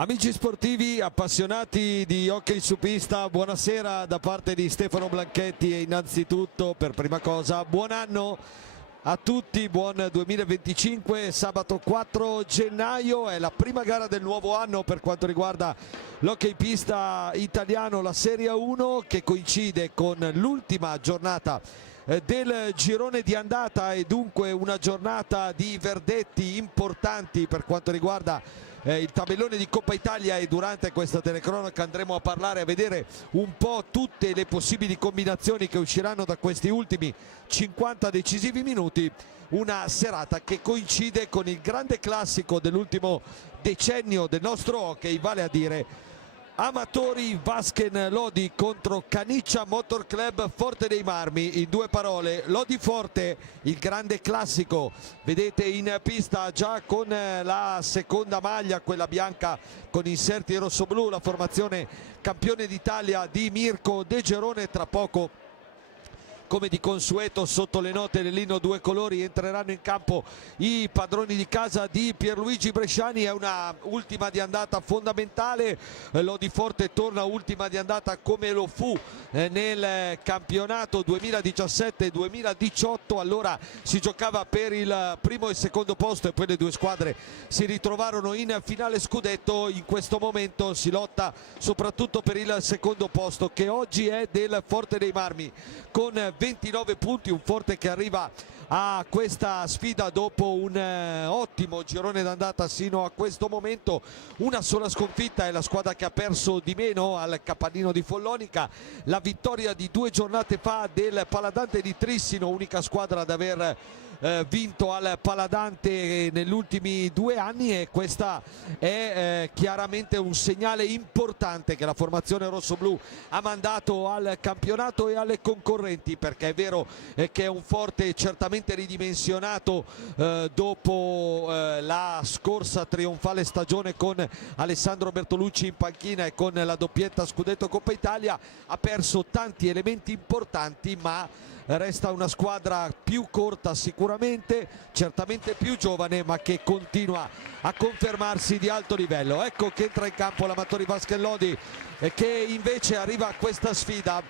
Amici sportivi, appassionati di hockey su pista, buonasera da parte di Stefano Blanchetti e innanzitutto, per prima cosa, buon anno a tutti, buon 2025, sabato 4 gennaio è la prima gara del nuovo anno per quanto riguarda l'hockey pista italiano, la Serie 1, che coincide con l'ultima giornata del girone di andata e dunque una giornata di verdetti importanti per quanto riguarda il tabellone di Coppa Italia, e durante questa telecronaca andremo a parlare, a vedere un po' tutte le possibili combinazioni che usciranno da questi ultimi 50 decisivi minuti. Una serata che coincide con il grande classico dell'ultimo decennio del nostro hockey, vale a dire Amatori Vasken Lodi contro Canniccia Motor Club Forte dei Marmi. In due parole, Lodi Forte, il grande classico, vedete in pista già con la seconda maglia, quella bianca con inserti rossoblu, la formazione campione d'Italia di Mirko De Gerone. Tra poco, come di consueto, sotto le note dell'inno due colori entreranno in campo i padroni di casa di Pierluigi Bresciani. È una ultima di andata fondamentale, Lodi Forte torna ultima di andata come lo fu nel campionato 2017-2018, allora si giocava per il primo e il secondo posto e poi le due squadre si ritrovarono in finale scudetto. In questo momento si lotta soprattutto per il secondo posto, che oggi è del Forte dei Marmi con 29 punti, un Forte che arriva a questa sfida dopo un ottimo girone d'andata sino a questo momento. Una sola sconfitta, è la squadra che ha perso di meno al Capannino di Follonica, la vittoria di 2 giornate fa del Paladante di Trissino, unica squadra ad aver vinto al Paladante negli ultimi 2 anni, e questa è chiaramente un segnale importante che la formazione rossoblu ha mandato al campionato e alle concorrenti, perché è vero che è un Forte certamente ridimensionato dopo la scorsa trionfale stagione con Alessandro Bertolucci in panchina e con la doppietta scudetto Coppa Italia. Ha perso tanti elementi importanti, ma resta una squadra più corta sicuramente, certamente più giovane, ma che continua a confermarsi di alto livello. Ecco che entra in campo l'Amatori Vasken Lodi, che invece arriva a questa sfida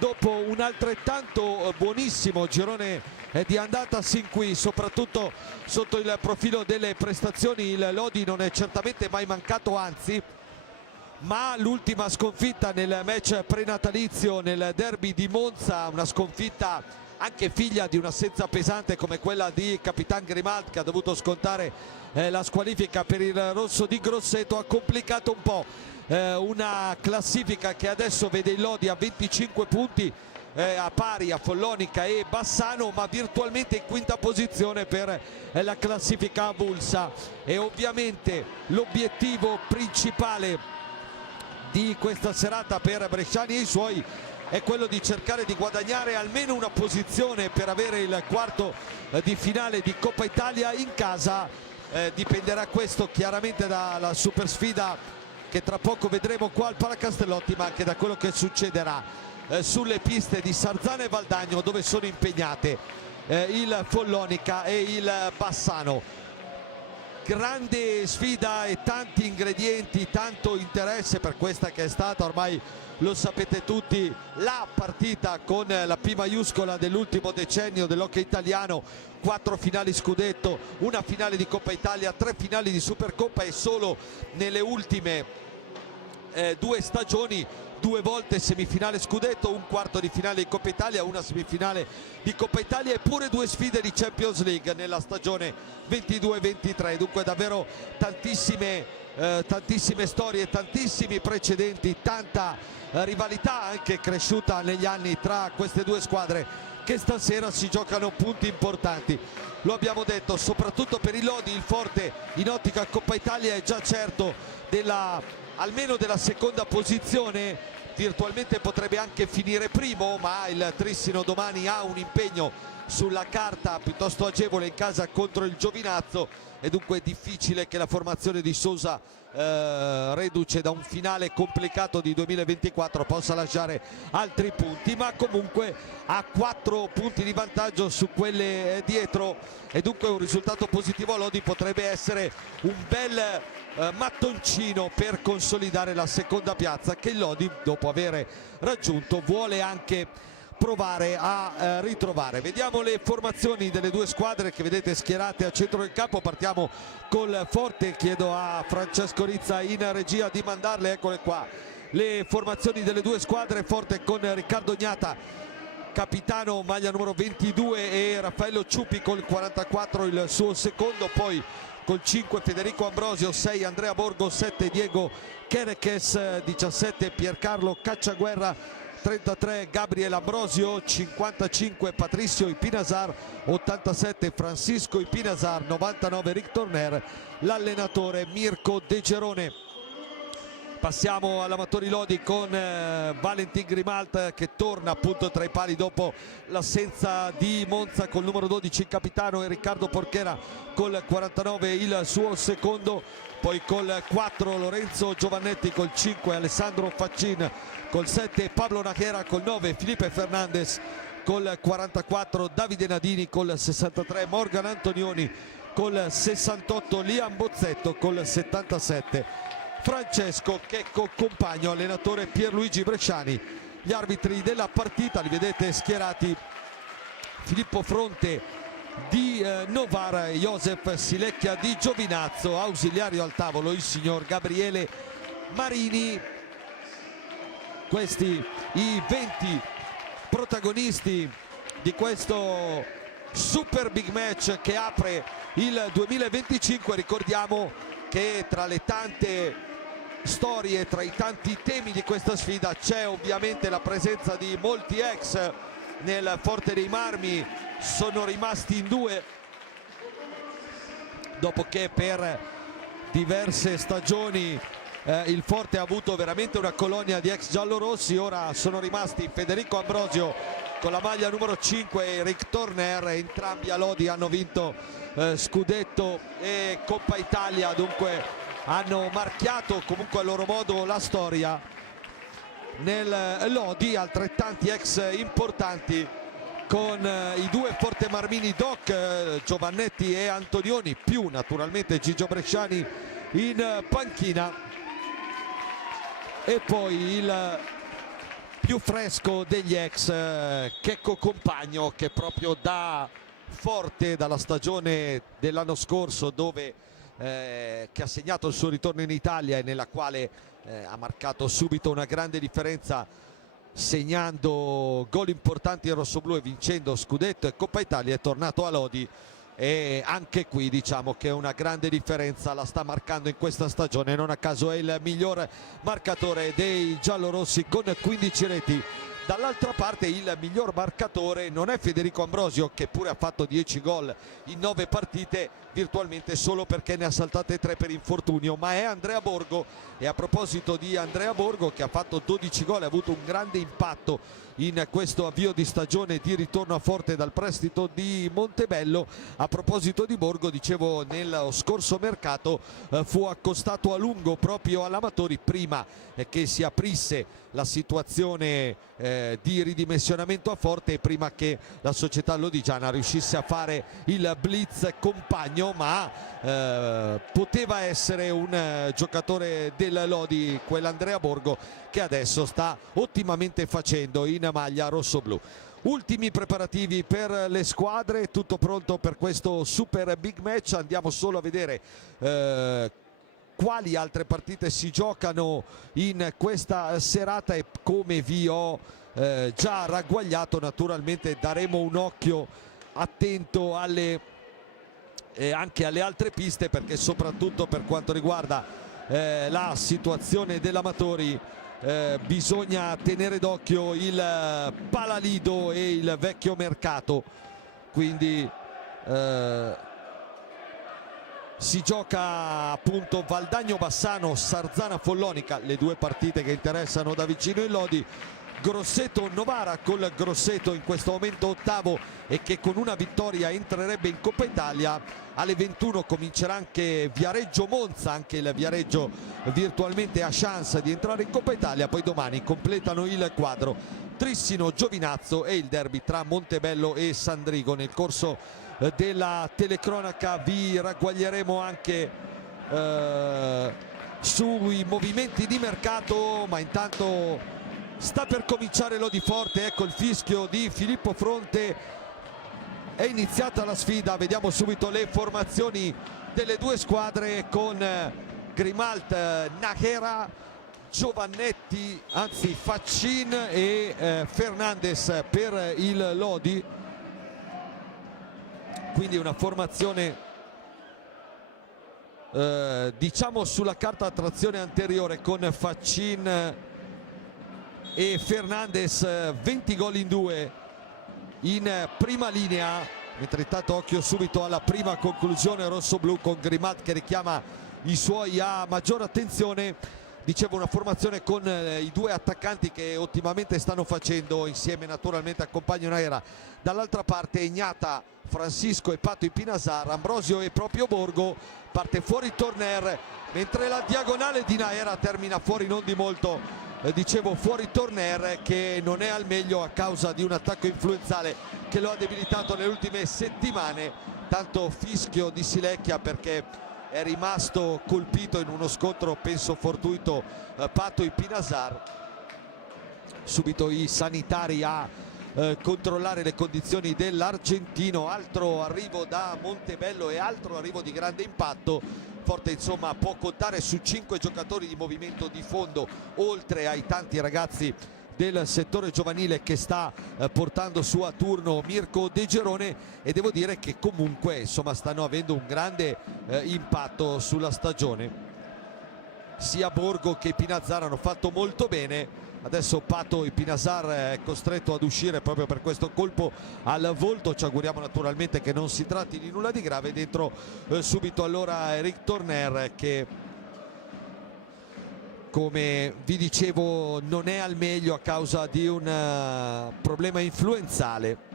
dopo un altrettanto buonissimo girone di andata sin qui, soprattutto sotto il profilo delle prestazioni. Il Lodi non è certamente mai mancato, anzi, ma l'ultima sconfitta nel match prenatalizio nel derby di Monza, una sconfitta anche figlia di un'assenza pesante come quella di Capitan Grimald, che ha dovuto scontare la squalifica per il rosso di Grosseto, ha complicato un po' una classifica che adesso vede il Lodi a 25 punti, a pari a Follonica e Bassano, ma virtualmente in quinta posizione per la classifica avulsa. E ovviamente l'obiettivo principale di questa serata per Bresciani e i suoi è quello di cercare di guadagnare almeno una posizione per avere il quarto di finale di Coppa Italia in casa. Dipenderà questo chiaramente dalla super sfida che tra poco vedremo qua al Palacastellotti, ma anche da quello che succederà sulle piste di Sarzana e Valdagno, dove sono impegnate il Follonica e il Bassano. Grande sfida e tanti ingredienti, tanto interesse per questa che è stata, ormai lo sapete tutti, la partita con la P maiuscola dell'ultimo decennio dell'hockey italiano. 4 finali scudetto, una finale di Coppa Italia, 3 finali di Supercoppa, e solo nelle ultime 2 stagioni 2 volte semifinale scudetto, un quarto di finale di Coppa Italia, una semifinale di Coppa Italia e pure 2 sfide di Champions League nella stagione 22-23. Dunque davvero tantissime storie, tantissimi precedenti, tanta rivalità anche cresciuta negli anni tra queste due squadre, che stasera si giocano punti importanti. Lo abbiamo detto, soprattutto per il Lodi, il Forte in ottica Coppa Italia è già certo almeno della seconda posizione, virtualmente potrebbe anche finire primo, ma il Trissino domani ha un impegno sulla carta piuttosto agevole in casa contro il Giovinazzo, e dunque è difficile che la formazione di Sousa, reduce da un finale complicato di 2024, possa lasciare altri punti, ma comunque ha 4 punti di vantaggio su quelle dietro, e dunque un risultato positivo a Lodi potrebbe essere un bel mattoncino per consolidare la seconda piazza, che il Lodi, dopo aver raggiunto, vuole anche provare a ritrovare. Vediamo le formazioni delle due squadre che vedete schierate a centro del campo. Partiamo col Forte, chiedo a Francesco Rizza in regia di mandarle, eccole qua le formazioni delle due squadre. Forte con Riccardo Gnata capitano, maglia numero 22, e Raffaello Ciupi col 44 il suo secondo, poi col 5 Federico Ambrosio, 6 Andrea Borgo, 7 Diego Chereches, 17 Piercarlo Cacciaguerra, 33 Gabriel Ambrosio, 55 Patricio Ipinasar, 87 Francisco Ipinasar, 99 Rick Torner, l'allenatore Mirko De Gerone. Passiamo all'Amatori Lodi con Valentin Grimalt, che torna appunto tra i pali dopo l'assenza di Monza, col numero 12 il capitano, e Riccardo Porchera col 49 il suo secondo, poi col 4 Lorenzo Giovannetti, col 5 Alessandro Faccin, col 7 Pablo Nachera, col 9 Felipe Fernandez, col 44 Davide Nadini, col 63 Morgan Antonioni, col 68 Liam Bozzetto, col 77 Francesco Checco Compagno, allenatore Pierluigi Bresciani. Gli arbitri della partita li vedete schierati: Filippo Fronte di Novara, Josef Silecchia di Giovinazzo, ausiliario al tavolo il signor Gabriele Marini. Questi i 20 protagonisti di questo super big match che apre il 2025. Ricordiamo che tra le tante storie, tra i tanti temi di questa sfida, c'è ovviamente la presenza di molti ex nel Forte dei Marmi. Sono rimasti in 2 dopo che per diverse stagioni il Forte ha avuto veramente una colonia di ex giallorossi. Ora sono rimasti Federico Ambrosio con la maglia numero 5 e Rick Torner, entrambi a Lodi hanno vinto scudetto e Coppa Italia, dunque hanno marchiato comunque a loro modo la storia nel Lodi. Altrettanti ex importanti con i 2 Forte Marmini Doc, Giovannetti e Antonioni, più naturalmente Gigio Bresciani in panchina, e poi il più fresco degli ex, Checco Compagno, che proprio da Forte, dalla stagione dell'anno scorso, dove che ha segnato il suo ritorno in Italia e nella quale ha marcato subito una grande differenza, segnando gol importanti in rossoblù e vincendo scudetto e Coppa Italia, è tornato a Lodi, e anche qui diciamo che una grande differenza la sta marcando in questa stagione. Non a caso è il miglior marcatore dei giallorossi con 15 reti. Dall'altra parte il miglior marcatore non è Federico Ambrosio, che pure ha fatto 10 gol in 9 partite, virtualmente solo perché ne ha saltate 3 per infortunio, ma è Andrea Borgo. E a proposito di Andrea Borgo, che ha fatto 12 gol e ha avuto un grande impatto in questo avvio di stagione di ritorno a Forte dal prestito di Montebello, a proposito di Borgo, dicevo, nello scorso mercato fu accostato a lungo proprio all'Amatori prima che si aprisse la situazione di ridimensionamento a Forte e prima che la società lodigiana riuscisse a fare il blitz Compagno, ma poteva essere un giocatore del Lodi quell'Andrea Borgo, che adesso sta ottimamente facendo in maglia rossoblù. Ultimi preparativi per le squadre, tutto pronto per questo super big match. Andiamo solo a vedere quali altre partite si giocano in questa serata, e come vi ho già ragguagliato, naturalmente daremo un occhio attento anche alle altre piste, perché soprattutto per quanto riguarda la situazione dell'Amatori bisogna tenere d'occhio il Palalido e il Vecchio Mercato. Quindi si gioca appunto Valdagno Bassano, Sarzana Follonica, le due partite che interessano da vicino il Lodi. Grosseto Novara, col Grosseto in questo momento ottavo e che con una vittoria entrerebbe in Coppa Italia. Alle 21 comincerà anche Viareggio Monza, anche il Viareggio virtualmente ha chance di entrare in Coppa Italia. Poi domani completano il quadro Trissino Giovinazzo e il derby tra Montebello e Sandrigo. Nel corso della telecronaca vi ragguaglieremo anche sui movimenti di mercato, ma intanto sta per cominciare l'Odiforte. Ecco il fischio di Filippo Fronte, è iniziata la sfida. Vediamo subito le formazioni delle due squadre con Grimalt, Nájera, Giovannetti, anzi Faccin e Fernandes per il Lodi. Quindi una formazione diciamo sulla carta a trazione anteriore con Faccin e Fernandes, 20 gol in due in prima linea, mentre intanto occhio subito alla prima conclusione rossoblu con Grimat che richiama i suoi a maggiore attenzione. Dicevo, una formazione con i due attaccanti che ottimamente stanno facendo insieme naturalmente a compagno Nájera. Dall'altra parte Ignata, Francisco e Pato Ipinasar, Ambrosio e proprio Borgo. Parte fuori Torner, mentre la diagonale di Nájera termina fuori non di molto. Dicevo, fuori Torner che non è al meglio a causa di un attacco influenzale che lo ha debilitato nelle ultime settimane. Tanto fischio di Silecchia perché è rimasto colpito in uno scontro penso fortuito Pato Ipinasar. Subito i sanitari a controllare le condizioni dell'argentino. Altro arrivo da Montebello e altro arrivo di grande impatto. Forte insomma può contare su 5 giocatori di movimento di fondo, oltre ai tanti ragazzi del settore giovanile che sta portando su a turno Mirko De Gerone, e devo dire che comunque insomma stanno avendo un grande impatto sulla stagione. Sia Borgo che Ipinasar hanno fatto molto bene. Adesso Pato Ipinasar è costretto ad uscire proprio per questo colpo al volto. Ci auguriamo naturalmente che non si tratti di nulla di grave. Dentro subito allora Eric Torner che, come vi dicevo, non è al meglio a causa di un problema influenzale.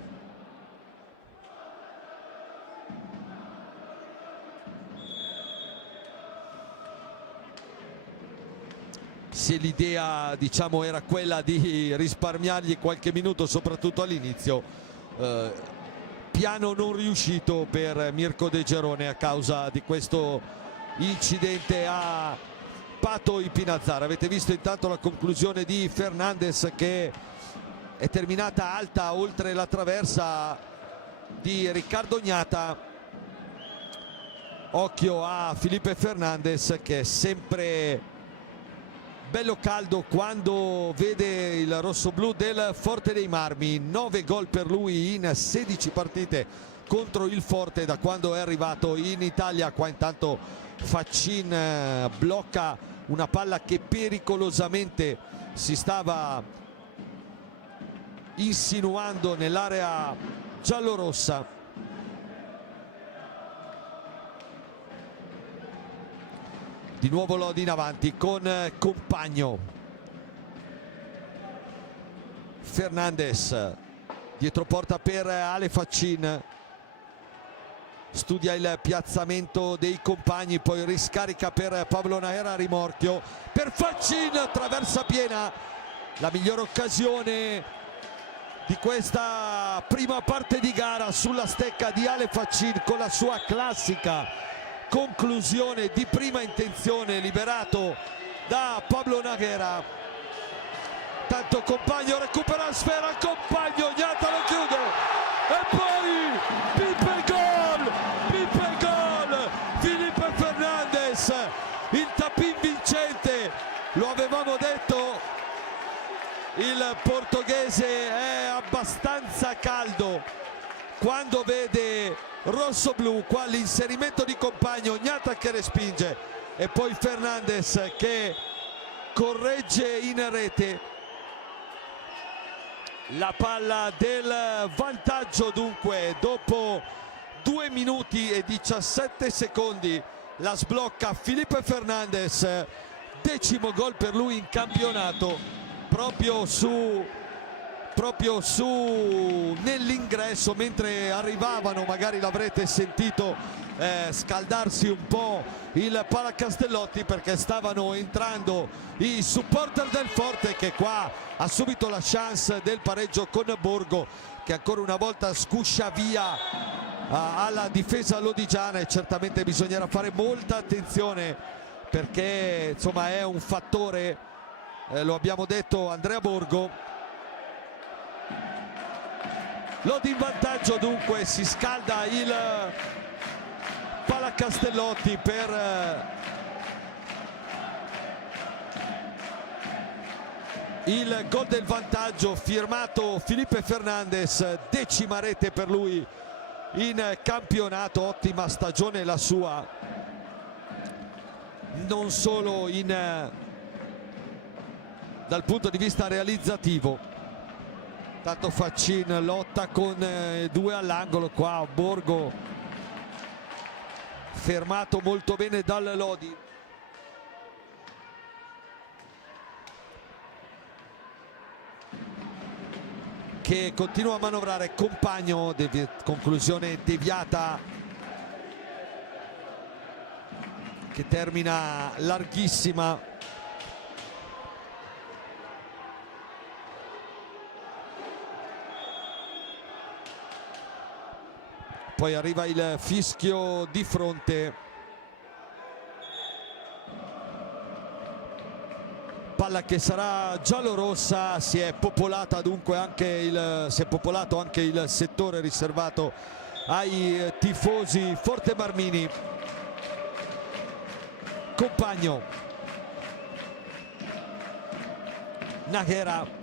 Se l'idea diciamo era quella di risparmiargli qualche minuto soprattutto all'inizio, piano non riuscito per Mirko De Gerone a causa di questo incidente a Pato Ipinasar. Avete visto intanto la conclusione di Fernandes che è terminata alta oltre la traversa di Riccardo Ignata. Occhio a Felipe Fernandes che è sempre bello caldo quando vede il rossoblu del Forte dei Marmi. 9 gol per lui in 16 partite contro il Forte da quando è arrivato in Italia. Qua intanto Faccin blocca una palla che pericolosamente si stava insinuando nell'area giallorossa. Di nuovo Lodi in avanti con Compagno. Fernandes dietro porta per Ale Faccin. Studia il piazzamento dei compagni, poi riscarica per Pablo Nájera, rimorchio per Faccin, traversa piena. La migliore occasione di questa prima parte di gara sulla stecca di Ale Faccin con la sua classica conclusione di prima intenzione, liberato da Pablo Nájera. Tanto Compagno recupera la sfera, Compagno, Ignata lo chiude e poi Pippe gol, Felipe Fernandes, il tapin vincente. Lo avevamo detto, il portoghese è abbastanza caldo quando vede rossoblu. Qua l'inserimento di Compagno, Ignata che respinge e poi Fernandes che corregge in rete. La palla del vantaggio dunque dopo 2 minuti e 17 secondi la sblocca Felipe Fernandes, 10° gol per lui in campionato. proprio su nell'ingresso, mentre arrivavano, magari l'avrete sentito scaldarsi un po' il Palacastellotti, perché stavano entrando i supporter del Forte, che qua ha subito la chance del pareggio con Borgo, che ancora una volta scuscia via alla difesa lodigiana. E certamente bisognerà fare molta attenzione, perché insomma è un fattore, lo abbiamo detto, Andrea Borgo. Lodi in vantaggio, dunque si scalda il Palacastellotti per il gol del vantaggio firmato Felipe Fernandez, 10ª rete per lui in campionato. Ottima stagione la sua, non solo dal punto di vista realizzativo. Tanto Faccin lotta con 2 all'angolo, qua Borgo fermato molto bene dal Lodi. Che continua a manovrare, Compagno, conclusione deviata che termina larghissima. Poi arriva il fischio di fronte. Palla che sarà giallorossa. Si è popolato anche il settore riservato ai tifosi Forte Marmini. Compagno, Nájera,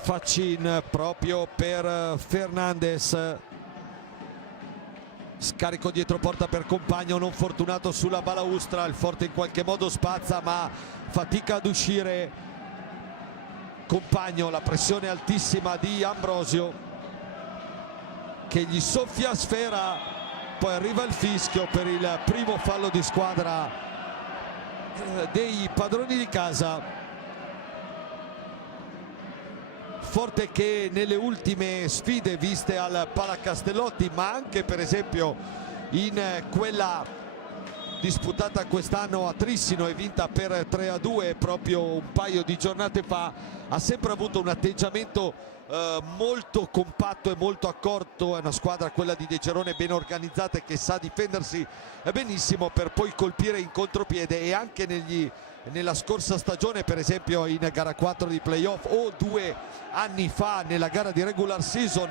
Faccin proprio per Fernandez, scarico dietro porta per Compagno, non fortunato sulla balaustra. Il Forte in qualche modo spazza, ma fatica ad uscire Compagno. La pressione altissima di Ambrosio, che gli soffia a sfera. Poi arriva il fischio per il primo fallo di squadra dei padroni di casa. Forte che nelle ultime sfide viste al Palacastellotti, ma anche per esempio in quella disputata quest'anno a Trissino e vinta per 3-2 proprio un paio di giornate fa, ha sempre avuto un atteggiamento molto compatto e molto accorto. È una squadra, quella di De Gerone, ben organizzata e che sa difendersi benissimo per poi colpire in contropiede. E anche nella scorsa stagione, per esempio in gara 4 di playoff, o 2 anni fa nella gara di regular season,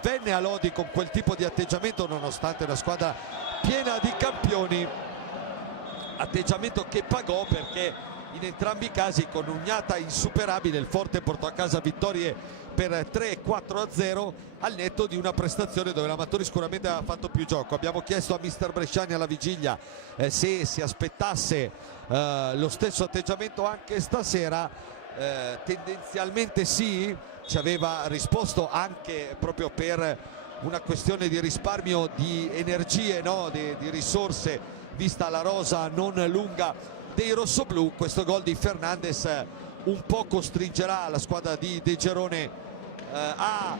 venne a Lodi con quel tipo di atteggiamento, nonostante una squadra piena di campioni. Atteggiamento che pagò, perché in entrambi i casi con un'ugnata insuperabile il Forte portò a casa vittorie per 3-4-0, al netto di una prestazione dove l'Amatori sicuramente aveva fatto più gioco. Abbiamo chiesto a mister Bresciani alla vigilia se si aspettasse lo stesso atteggiamento anche stasera. Tendenzialmente sì, ci aveva risposto, anche proprio per una questione di risparmio di energie, no? di risorse, vista la rosa non lunga dei rossoblù. Questo gol di Fernandez un po' costringerà la squadra di De Gerone a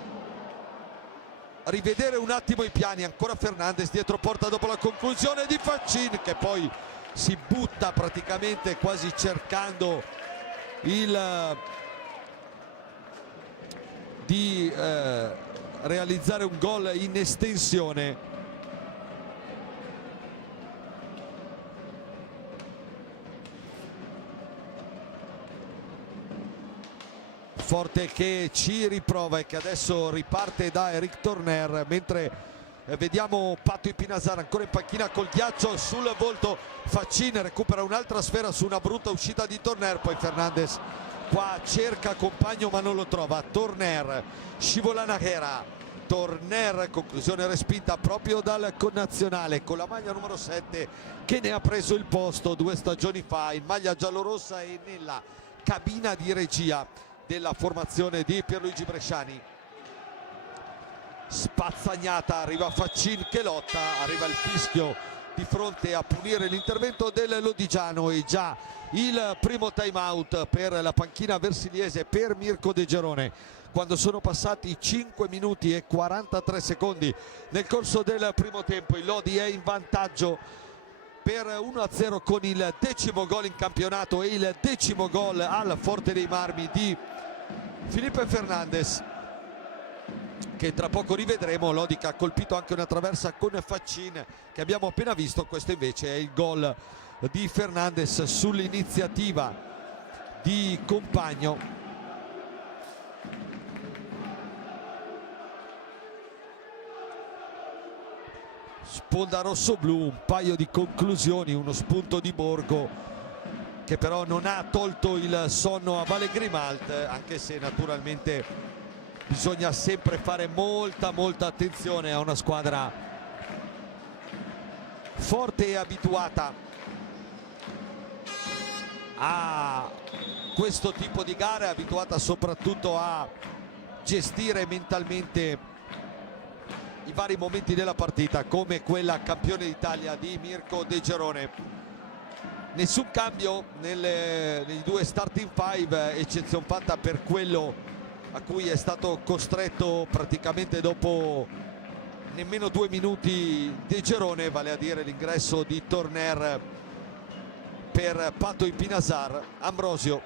rivedere un attimo i piani. Ancora Fernandez dietro porta dopo la conclusione di Faccin, che poi si butta praticamente quasi cercando di realizzare un gol in estensione. Forte che ci riprova e che adesso riparte da Eric Torner, mentre vediamo Patto Ipinasar ancora in panchina col ghiaccio sul volto. Faccin recupera un'altra sfera su una brutta uscita di Torner. Poi Fernandez qua cerca Compagno ma non lo trova. Torner, scivola Nájera, Torner, conclusione respinta proprio dal connazionale con la maglia numero 7, che ne ha preso il posto 2 stagioni fa in maglia giallorossa e nella cabina di regia della formazione di Pierluigi Bresciani. Spazzagnata, arriva Faccin che lotta, arriva il fischio di fronte a punire l'intervento del Lodigiano. E già il primo time out per la panchina versiliese, per Mirko De Gerone, quando sono passati 5 minuti e 43 secondi nel corso del primo tempo. Il Lodi è in vantaggio per 1-0 con il 10° gol in campionato e il 10° gol al Forte dei Marmi di Felipe Fernandez, che tra poco rivedremo. Lodi che ha colpito anche una traversa con Faccin che abbiamo appena visto. Questo invece è il gol di Fernandez sull'iniziativa di Compagno. Sponda rosso-blu, un paio di conclusioni, uno spunto di Borgo che però non ha tolto il sonno a Vale Grimalt, anche se naturalmente bisogna sempre fare molta attenzione a una squadra forte e abituata a questo tipo di gare, abituata soprattutto a gestire mentalmente i vari momenti della partita, come quella campione d'Italia di Mirko De Gerone. Nessun cambio nei due starting five, eccezione fatta per quello a cui è stato costretto praticamente dopo nemmeno 2 minuti De Gerone, vale a dire l'ingresso di Torner per Pato Ipinasar. Ambrosio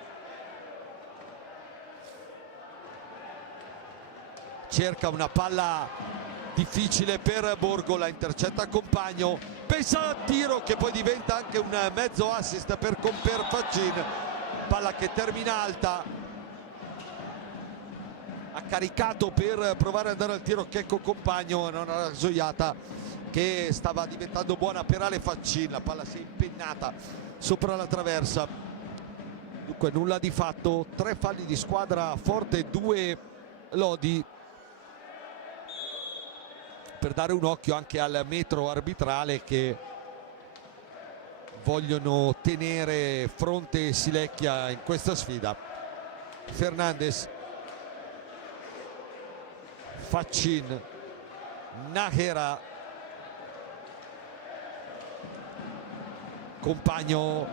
cerca una palla difficile per Borgo, la intercetta Compagno, pensa al tiro che poi diventa anche un mezzo assist per Faccin, palla che termina alta, ha caricato per provare ad andare al tiro Checco Compagno, non una rasoiata che stava diventando buona per Ale Faccin, la palla si è impennata sopra la traversa. Dunque nulla di fatto, 3 falli di squadra Forte, 2 Lodi, per dare un occhio anche al metro arbitrale che vogliono tenere Fronte e Silecchia in questa sfida. Fernandez, Faccin, Nahera, Compagno,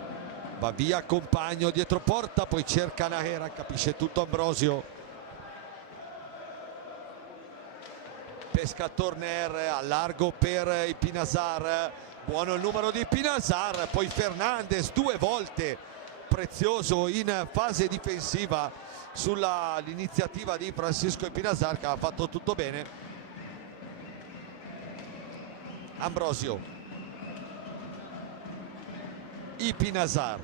va via Compagno dietro porta, poi cerca Nahera, capisce tutto Ambrosio. Pesca Torner, a largo per Ipinasar, buono il numero di Ipinasar, poi Fernandez 2 volte prezioso in fase difensiva sull'iniziativa di Francisco Ipinasar, che ha fatto tutto bene. Ambrosio, Ipinasar,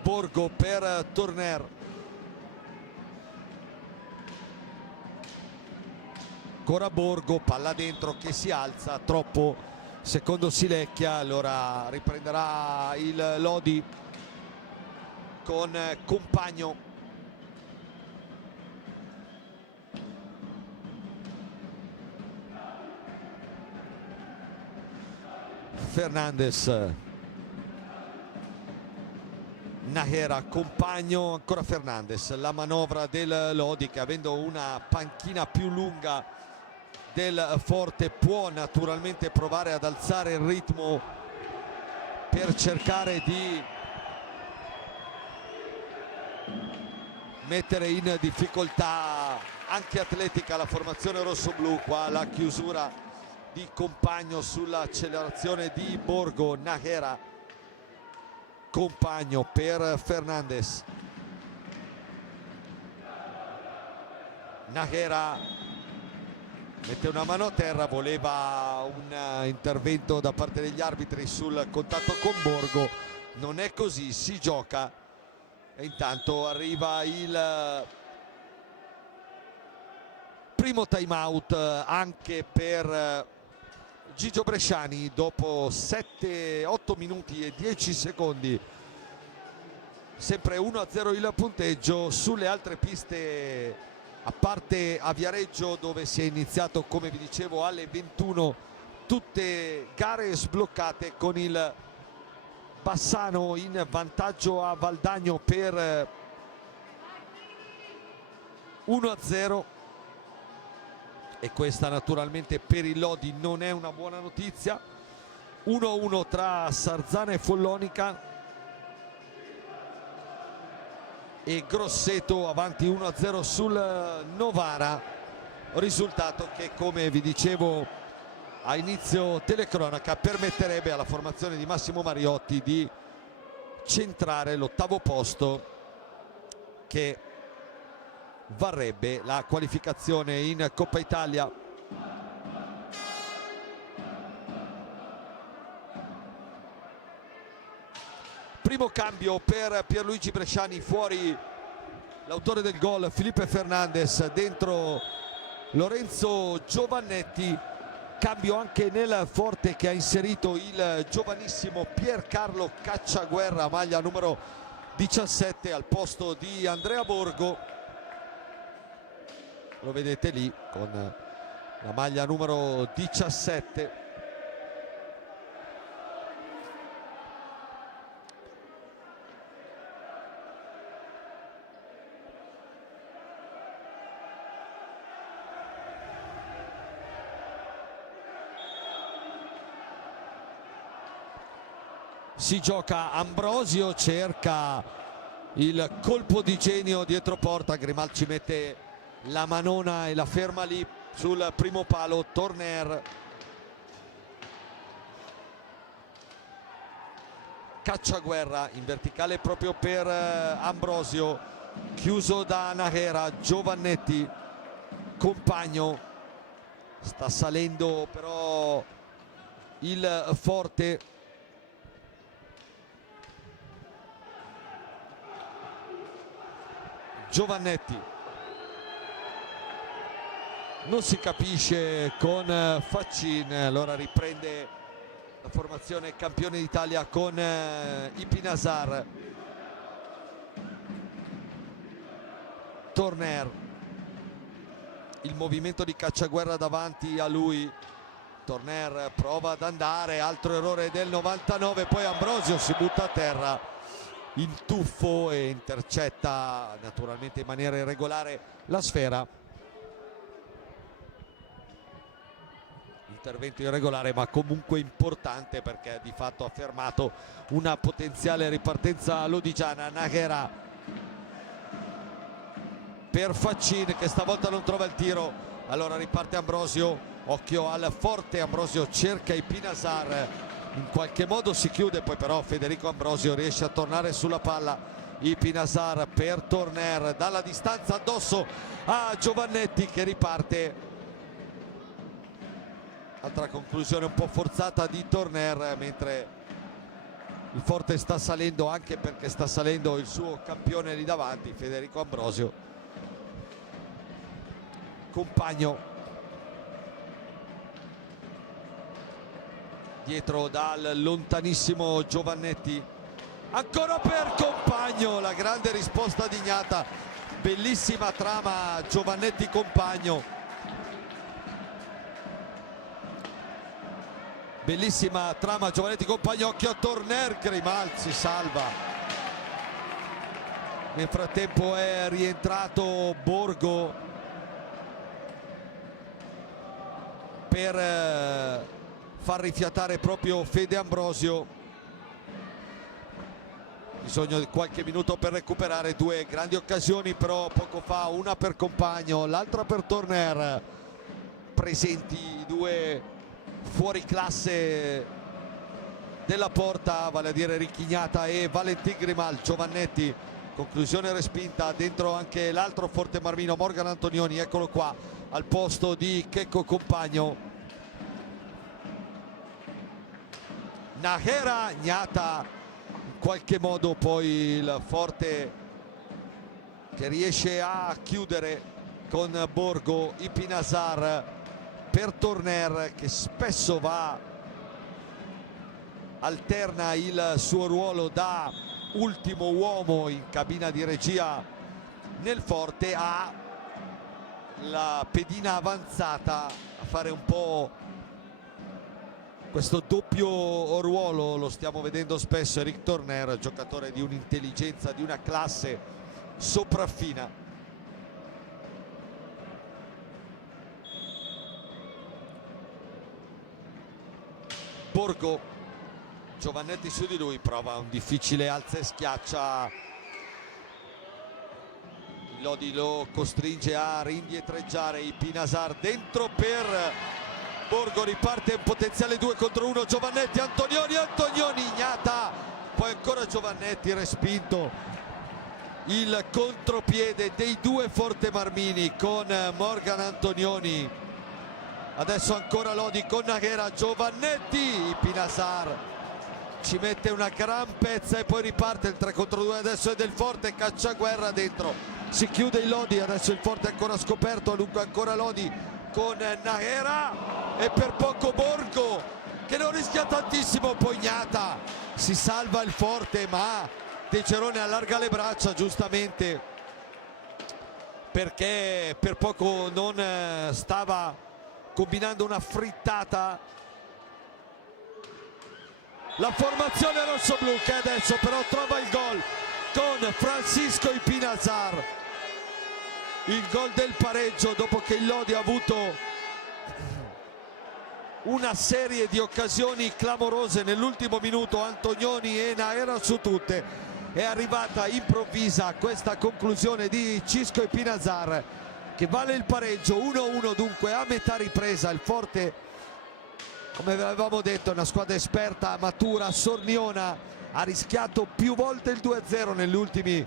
Borgo per Torner, ancora Borgo, palla dentro che si alza troppo secondo Silecchia, allora riprenderà il Lodi con Compagno. Fernandez, Nahera, Compagno, ancora Fernandez. La manovra del Lodi, che avendo una panchina più lunga del Forte può naturalmente provare ad alzare il ritmo per cercare di mettere in difficoltà anche atletica la formazione rossoblu. Qua la chiusura di Compagno sull'accelerazione di Borgo. Nahera, Compagno per Fernandez, Nahera mette una mano a terra, voleva un intervento da parte degli arbitri sul contatto con Borgo, non è così, si gioca. E intanto arriva il primo time out anche per Gigio Bresciani dopo 7-8 minuti e 10 secondi. Sempre 1-0 il punteggio. Sulle altre piste, a parte a Viareggio dove si è iniziato, come vi dicevo, alle 21, tutte gare sbloccate, con il Bassano in vantaggio a Valdagno per 1-0. e questa naturalmente per il Lodi non è una buona notizia. 1-1 tra Sarzana e Follonica, e Grosseto avanti 1-0 sul Novara, risultato che, come vi dicevo a inizio telecronaca, permetterebbe alla formazione di Massimo Mariotti di centrare l'8° posto, che varrebbe la qualificazione in Coppa Italia. Primo cambio per Pierluigi Bresciani, fuori l'autore del gol Felipe Fernandez, dentro Lorenzo Giovannetti. Cambio anche nel Forte, che ha inserito il giovanissimo Piercarlo Cacciaguerra, maglia numero 17, al posto di Andrea Borgo. Lo vedete lì con la maglia numero 17. Si gioca Ambrosio, cerca il colpo di genio dietro porta, Grimal ci mette la manona e la ferma lì sul primo palo. Torner, Cacciaguerra in verticale proprio per Ambrosio, chiuso da Nahera. Giovannetti, Compagno, sta salendo però il Forte. Giovannetti, non si capisce con Faccin, allora riprende la formazione campione d'Italia con Ipinasar. Torner, il movimento di Cacciaguerra davanti a lui. Torner prova ad andare, altro errore del 99, poi Ambrosio si butta a terra in tuffo e intercetta naturalmente in maniera irregolare la sfera. Intervento irregolare ma comunque importante, perché di fatto ha fermato una potenziale ripartenza lodigiana. Nahera per Faccin, che stavolta non trova il tiro, allora riparte Ambrosio. Occhio al Forte, Ambrosio cerca Ipinasar, in qualche modo si chiude, poi però Federico Ambrosio riesce a tornare sulla palla. Ipinasar per Torner, dalla distanza addosso a Giovannetti, che riparte. Altra conclusione un po' forzata di Torner, mentre il Forte sta salendo, anche perché sta salendo il suo campione lì davanti, Federico Ambrosio. Compagno dietro dal lontanissimo Giovannetti, ancora per Compagno, la grande risposta di Ignata. Bellissima trama Giovannetti Compagno, bellissima trama Giovannetti Compagno. Occhio a Torner, Grimal si salva. Nel frattempo è rientrato Borgo per far rifiatare proprio Fede Ambrosio. Bisogno di qualche minuto per recuperare. Due grandi occasioni però poco fa, una per Compagno, l'altra per Torner. Presenti due fuori classe della porta, vale a dire Ricchignata e Valentin Grimal. Giovannetti, conclusione respinta, dentro anche l'altro Forte Marmino, Morgan Antonioni, eccolo qua al posto di Checco Compagno. Nahera, Ignata, in qualche modo poi il Forte che riesce a chiudere con Borgo. Ipinasar per Torner, che spesso alterna il suo ruolo da ultimo uomo in cabina di regia nel Forte, ha la pedina avanzata a fare un po' questo doppio ruolo. Lo stiamo vedendo spesso. Eric Torner, giocatore di un'intelligenza, di una classe sopraffina. Borgo. Giovannetti su di lui, prova un difficile alza e schiaccia. Lodi lo costringe a rindietreggiare. Il Pinasar dentro per Borgo, riparte un potenziale 2 contro 1. Giovannetti, Antonioni, Ignata, poi ancora Giovannetti, respinto il contropiede dei due Fortemarmini con Morgan Antonioni. Adesso ancora Lodi con Nahera, Giovannetti, il Pinasar ci mette una gran pezza e poi riparte il 3 contro 2. Adesso è del Forte, Cacciaguerra dentro, si chiude il Lodi. Adesso il Forte è ancora scoperto, a lungo ancora Lodi con Nahera e per poco Borgo che non rischia tantissimo. Poi Ignata, si salva il Forte, ma De Cerone allarga le braccia giustamente perché per poco non stava combinando una frittata. La formazione rossoblu che adesso però trova il gol con Francisco il Pinasar, il gol del pareggio dopo che il Lodi ha avuto una serie di occasioni clamorose nell'ultimo minuto. Antonioni e Nahera su tutte. È arrivata improvvisa questa conclusione di Cisco e Pinasar che vale il pareggio. 1-1 dunque a metà ripresa. Il Forte, come avevamo detto, è una squadra esperta, matura, sorniona, ha rischiato più volte il 2-0 negli ultimi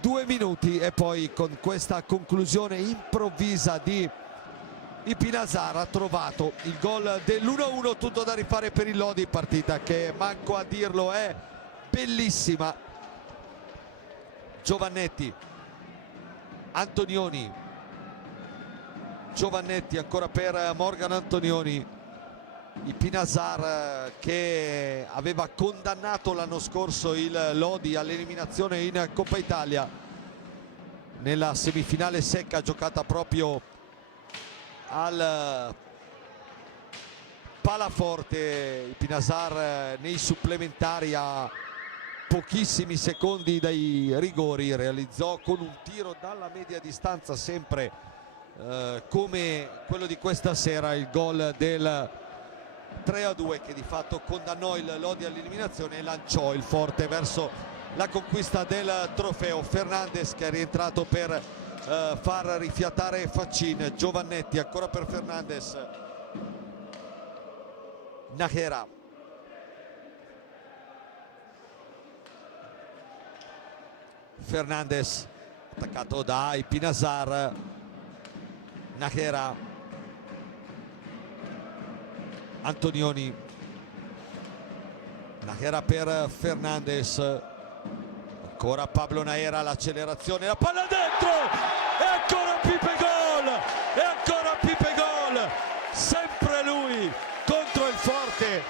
2 minuti e poi con questa conclusione improvvisa di Pinasar ha trovato il gol dell'1-1. Tutto da rifare per il Lodi, partita che manco a dirlo è bellissima. Giovannetti, Antonioni, Giovannetti ancora per Morgan Antonioni. Il Pinasar che aveva condannato l'anno scorso il Lodi all'eliminazione in Coppa Italia nella semifinale secca giocata proprio al Palaforte. Il Pinasar nei supplementari, a pochissimi secondi dai rigori, realizzò con un tiro dalla media distanza, sempre come quello di questa sera, il gol del 3-2 che di fatto condannò il Lodi all'eliminazione e lanciò il Forte verso la conquista del trofeo. Fernandes che è rientrato per far rifiatare Faccin. Giovannetti ancora per Fernandes, Nahera, Fernandes attaccato dai Pinasar, Nahera, Antonioni, Nahera per Fernandes, ancora Pablo Nahera, l'accelerazione, la palla dentro e ancora Pipe gol, e ancora Pipe gol, sempre lui contro il Forte.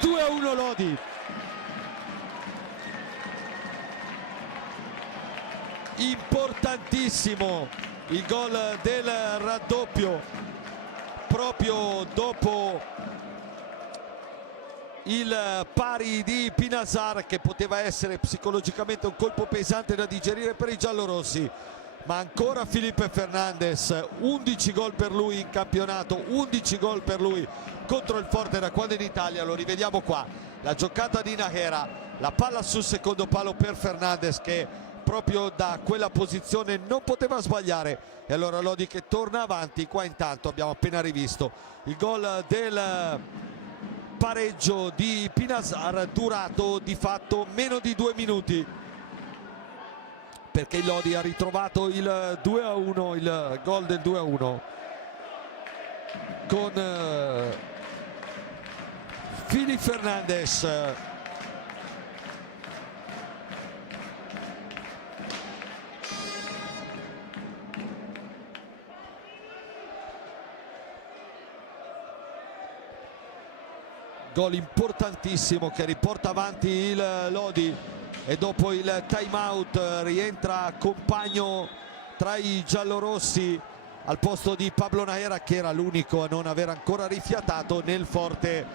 2-1 Lodi. Importantissimo il gol del raddoppio proprio dopo il pari di Pinasar, che poteva essere psicologicamente un colpo pesante da digerire per i giallorossi. Ma ancora Felipe Fernandes, 11 gol per lui in campionato, 11 gol per lui contro il Forte da quando è in Italia. Lo rivediamo qua, la giocata di Nahera, la palla sul secondo palo per Fernandes che proprio da quella posizione non poteva sbagliare, e allora Lodi che torna avanti. Qua intanto abbiamo appena rivisto il gol del pareggio di Pinasar, durato di fatto meno di 2 minuti, perché il Lodi ha ritrovato il 2-1, il gol del 2-1 con Fili Fernandes. Gol importantissimo che riporta avanti il Lodi, e dopo il time out rientra compagno tra i giallorossi al posto di Pablo Nahera, che era l'unico a non aver ancora rifiatato. Nel Forte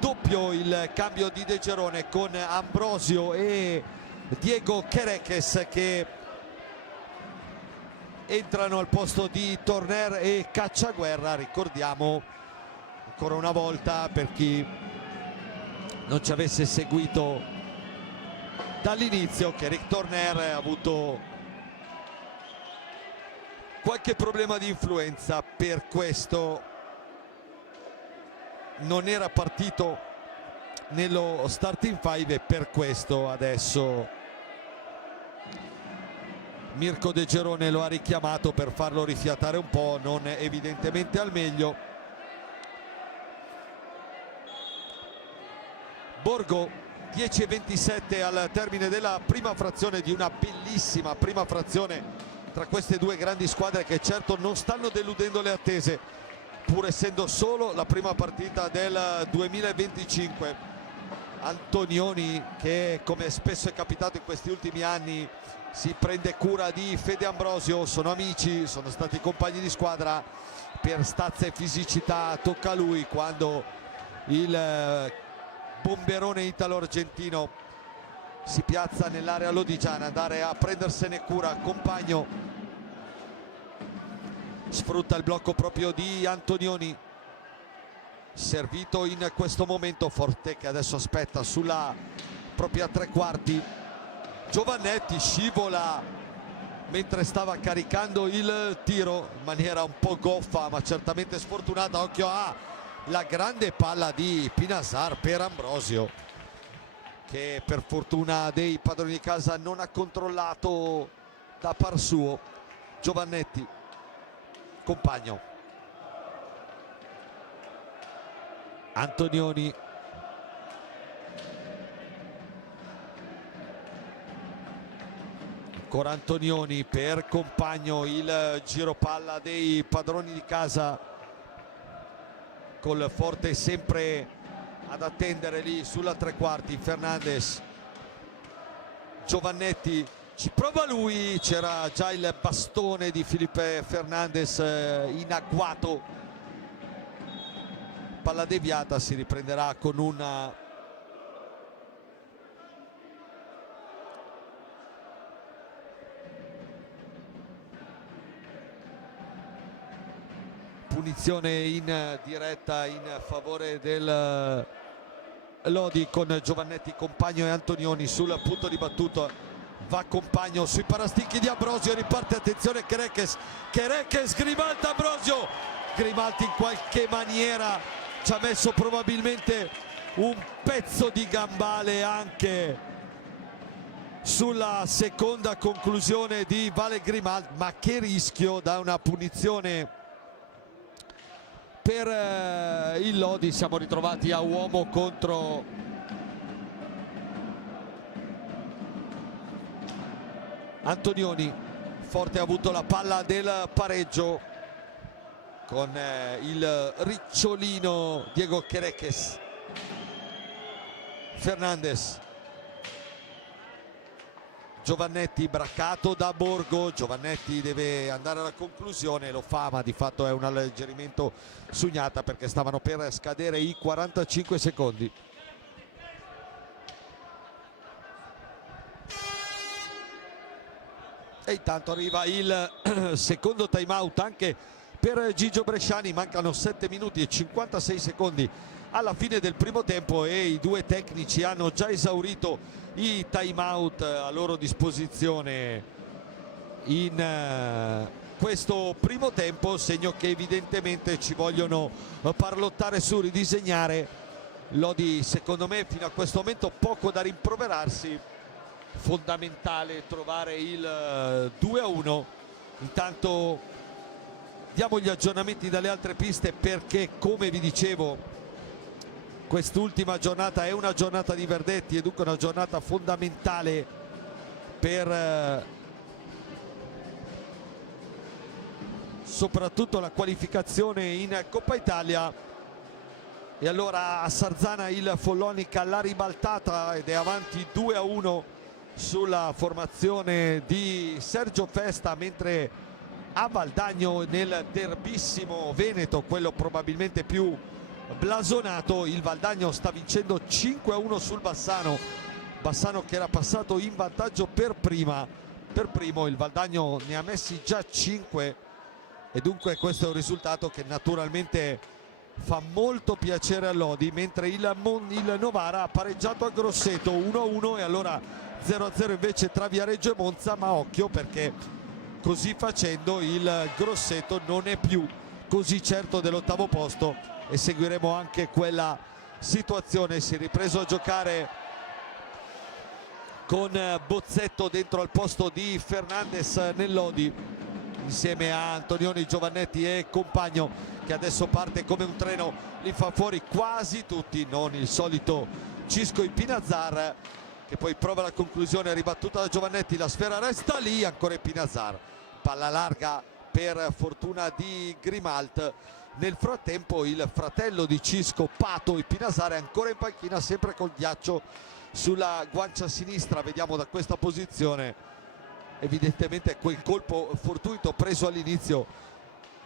doppio il cambio di De Cerone con Ambrosio e Diego Quereques che entrano al posto di Torner e Cacciaguerra. Ricordiamo ancora una volta, per chi non ci avesse seguito dall'inizio, che Rick Torner ha avuto qualche problema di influenza, per questo non era partito nello starting five, e per questo adesso Mirko De Gerone lo ha richiamato per farlo rifiatare un po', non evidentemente al meglio. Borgo 10:27 al termine della prima frazione, di una bellissima prima frazione tra queste due grandi squadre, che certo non stanno deludendo le attese, pur essendo solo la prima partita del 2025. Antonioni, che come spesso è capitato in questi ultimi anni si prende cura di Fede Ambrosio, sono amici, sono stati compagni di squadra, per stazza e fisicità tocca a lui quando il bomberone italo-argentino si piazza nell'area lodigiana, andare a prendersene cura. Compagno sfrutta il blocco proprio di Antonioni, servito in questo momento Forte, che adesso aspetta sulla propria tre quarti. Giovannetti scivola mentre stava caricando il tiro in maniera un po' goffa ma certamente sfortunata. Occhio a la grande palla di Pinasar per Ambrosio, che per fortuna dei padroni di casa non ha controllato da par suo. Giovannetti, Compagno, Antonioni, ancora Antonioni per Compagno, il giro palla dei padroni di casa, col Forte sempre ad attendere lì sulla tre quarti. Fernandez, Giovannetti, ci prova lui, c'era già il bastone di Felipe Fernandez in agguato, palla deviata, si riprenderà con una punizione in diretta in favore del Lodi, con Giovannetti, Compagno e Antonioni sul punto di battuta. Va Compagno sui parasticchi di Ambrosio, riparte, attenzione Quereques, Grimaldi, Ambrosio, Grimaldi in qualche maniera ci ha messo probabilmente un pezzo di gambale anche sulla seconda conclusione di Vale Grimaldi, ma che rischio da una punizione per il Lodi. Siamo ritrovati a uomo contro Antonioni. Forte ha avuto la palla del pareggio con il ricciolino Diego Quereques. Fernandez, Giovannetti, braccato da Borgo. Giovannetti deve andare alla conclusione, lo fa, ma di fatto è un alleggerimento Sugnata, perché stavano per scadere i 45 secondi. E intanto arriva il secondo time out anche per Gigio Bresciani. Mancano 7 minuti e 56 secondi alla fine del primo tempo e i due tecnici hanno già esaurito i time out a loro disposizione in questo primo tempo, segno che evidentemente ci vogliono parlottare su, ridisegnare. Lodi secondo me fino a questo momento poco da rimproverarsi, fondamentale trovare il 2-1. Intanto diamo gli aggiornamenti dalle altre piste, perché come vi dicevo quest'ultima giornata è una giornata di verdetti e dunque una giornata fondamentale per soprattutto la qualificazione in Coppa Italia. E allora a Sarzana il Follonica l'ha ribaltata ed è avanti 2-1 sulla formazione di Sergio Festa, mentre a Valdagno, nel derbissimo Veneto, quello probabilmente più blasonato, il Valdagno sta vincendo 5-1 sul Bassano che era passato in vantaggio per primo. Il Valdagno ne ha messi già 5 e dunque questo è un risultato che naturalmente fa molto piacere a Lodi, mentre il Novara ha pareggiato a Grosseto 1-1 e allora 0-0 invece tra Viareggio e Monza, ma occhio perché così facendo il Grosseto non è più così certo dell'ottavo posto e seguiremo anche quella situazione. Si è ripreso a giocare con Bozzetto dentro al posto di Fernandez nel Lodi, insieme a Antonioni, Giovannetti e compagno, che adesso parte come un treno, li fa fuori quasi tutti, non il solito Cisco Ipinazar, che poi prova la conclusione, ribattuta da Giovannetti, la sfera resta lì, ancora Ipinazar, palla larga per fortuna di Grimalt. Nel frattempo il fratello di Cisco, Pato Ipinazar, è ancora in panchina, sempre col ghiaccio sulla guancia sinistra. Vediamo da questa posizione, evidentemente quel colpo fortuito preso all'inizio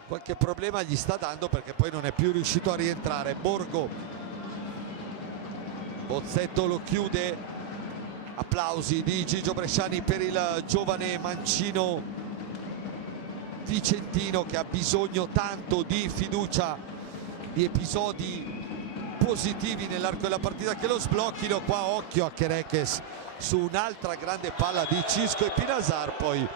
qualche problema gli sta dando, perché poi non è più riuscito a rientrare. Borgo, Bozzetto lo chiude, applausi di Gigio Bresciani per il giovane mancino vicentino, che ha bisogno tanto di fiducia, di episodi positivi nell'arco della partita che lo sblocchino. Qua occhio a Kerekes su un'altra grande palla di Cisco Ipinazar, poi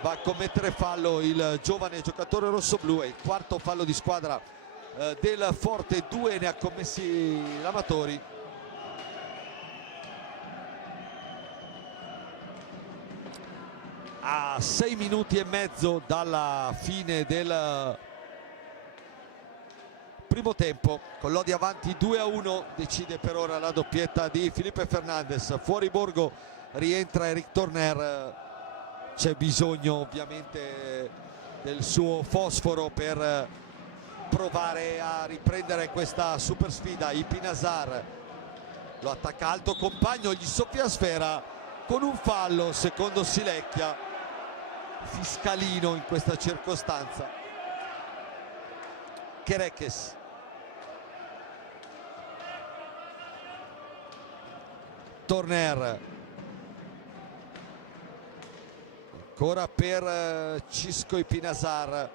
va a commettere fallo il giovane giocatore rossoblù, è il quarto fallo di squadra del Forte, 2 ne ha commessi l'Amatori. A 6 minuti e mezzo dalla fine del primo tempo, con Lodi avanti 2-1, decide per ora la doppietta di Felipe Fernandez. Fuori Borgo, rientra Eric Torner, c'è bisogno ovviamente del suo fosforo per provare a riprendere questa super sfida. Ipinazar lo attacca alto, compagno gli soffia a sfera con un fallo secondo Silecchia, fiscalino in questa circostanza. Kerekes, Torner, ancora per Cisco Ipinazar,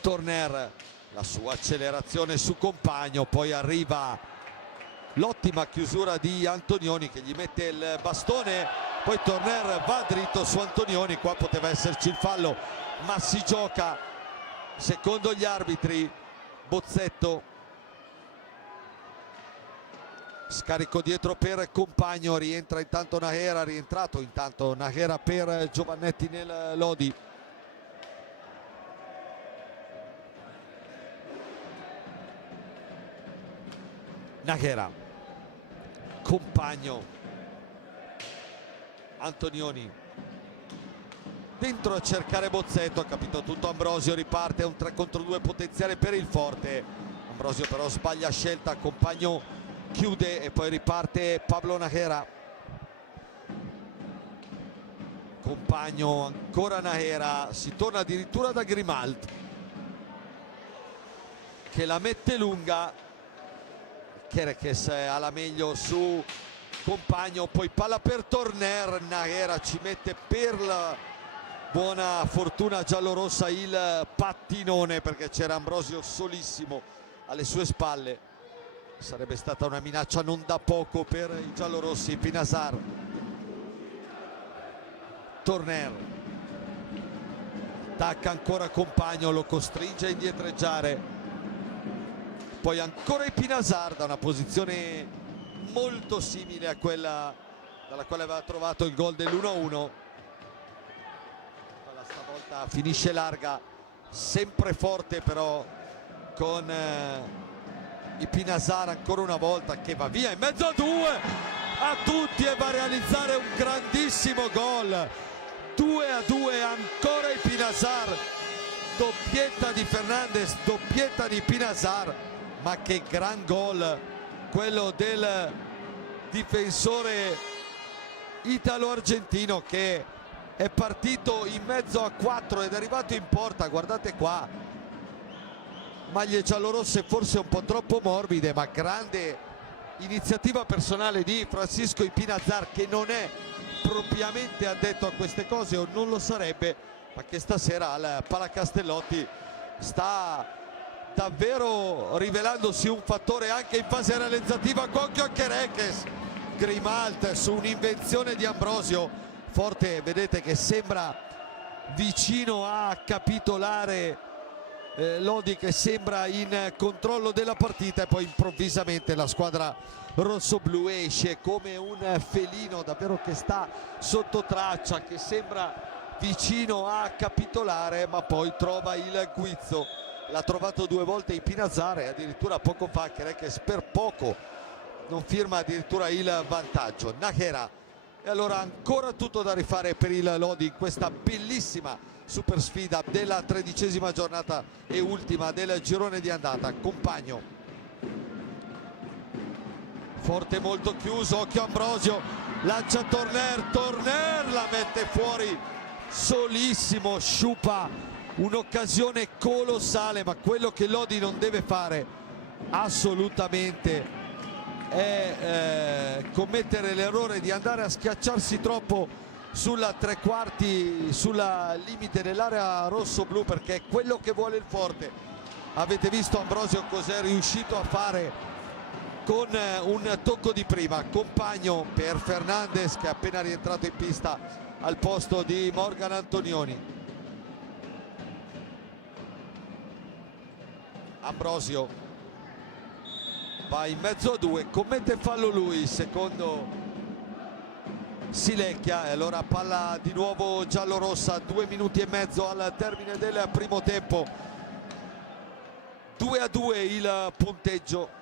Torner, la sua accelerazione su compagno, poi arriva l'ottima chiusura di Antonioni che gli mette il bastone, poi Torner va dritto su Antonioni. Qua poteva esserci il fallo, ma si gioca secondo gli arbitri. Bozzetto, scarico dietro per compagno, rientra intanto Nahera, rientrato intanto Nahera per Giovannetti nel Lodi. Nahera, compagno, Antonioni dentro a cercare Bozzetto, ha capito tutto Ambrosio, riparte, un 3 contro 2 potenziale per il Forte. Ambrosio però sbaglia scelta, compagno chiude e poi riparte Pablo Nahera. Compagno, ancora Nahera, si torna addirittura da Grimalt che la mette lunga. Kerekes ha la meglio su compagno, poi palla per Torner, Nahera ci mette per la buona fortuna giallorossa il pattinone, perché c'era Ambrosio solissimo alle sue spalle. Sarebbe stata una minaccia non da poco per i giallorossi. Ipinazar, Torner attacca ancora compagno, lo costringe a indietreggiare, poi ancora Ipinazar da una posizione molto simile a quella dalla quale aveva trovato il gol dell'1-1. Stavolta finisce larga, sempre forte però con Ipinazar ancora una volta, che va via in mezzo a tutti e va a realizzare un grandissimo gol. 2-2 ancora Ipinazar, doppietta di Fernandez, doppietta di Ipinazar, ma che gran gol quello del difensore italo-argentino, che è partito in mezzo a 4 ed è arrivato in porta. Guardate qua, maglie giallorosse forse un po' troppo morbide, ma grande iniziativa personale di Francisco Ipinazar, che non è propriamente addetto a queste cose, o non lo sarebbe, ma che stasera al Palacastellotti sta davvero rivelandosi un fattore anche in fase realizzativa. Occhio a Kerekes, Grimalt su un'invenzione di Ambrosio, forte, vedete che sembra vicino a capitolare. Lodi che sembra in controllo della partita, e poi improvvisamente la squadra rossoblu esce come un felino davvero che sta sotto traccia, che sembra vicino a capitolare, ma poi trova il guizzo. L'ha trovato 2 volte in Pinazzare, addirittura poco fa Kerekes per poco non firma addirittura il vantaggio. Nájera, e allora ancora tutto da rifare per il Lodi in questa bellissima super sfida della 13ª giornata e ultima del girone di andata. Compagno forte, molto chiuso, occhio Ambrosio, lancia Torner la mette fuori solissimo, sciupa un'occasione colossale, ma quello che Lodi non deve fare assolutamente è commettere l'errore di andare a schiacciarsi troppo sulla 3/4, sulla limite dell'area rosso-blu, perché è quello che vuole il forte. Avete visto Ambrosio cos'è riuscito a fare con un tocco di prima. Compagno per Fernandes, che è appena rientrato in pista al posto di Morgan Antonioni. Ambrosio va in mezzo a 2, commette fallo lui, secondo Silecchia, e allora palla di nuovo giallorossa. 2 minuti e mezzo al termine del primo tempo, 2-2 il punteggio.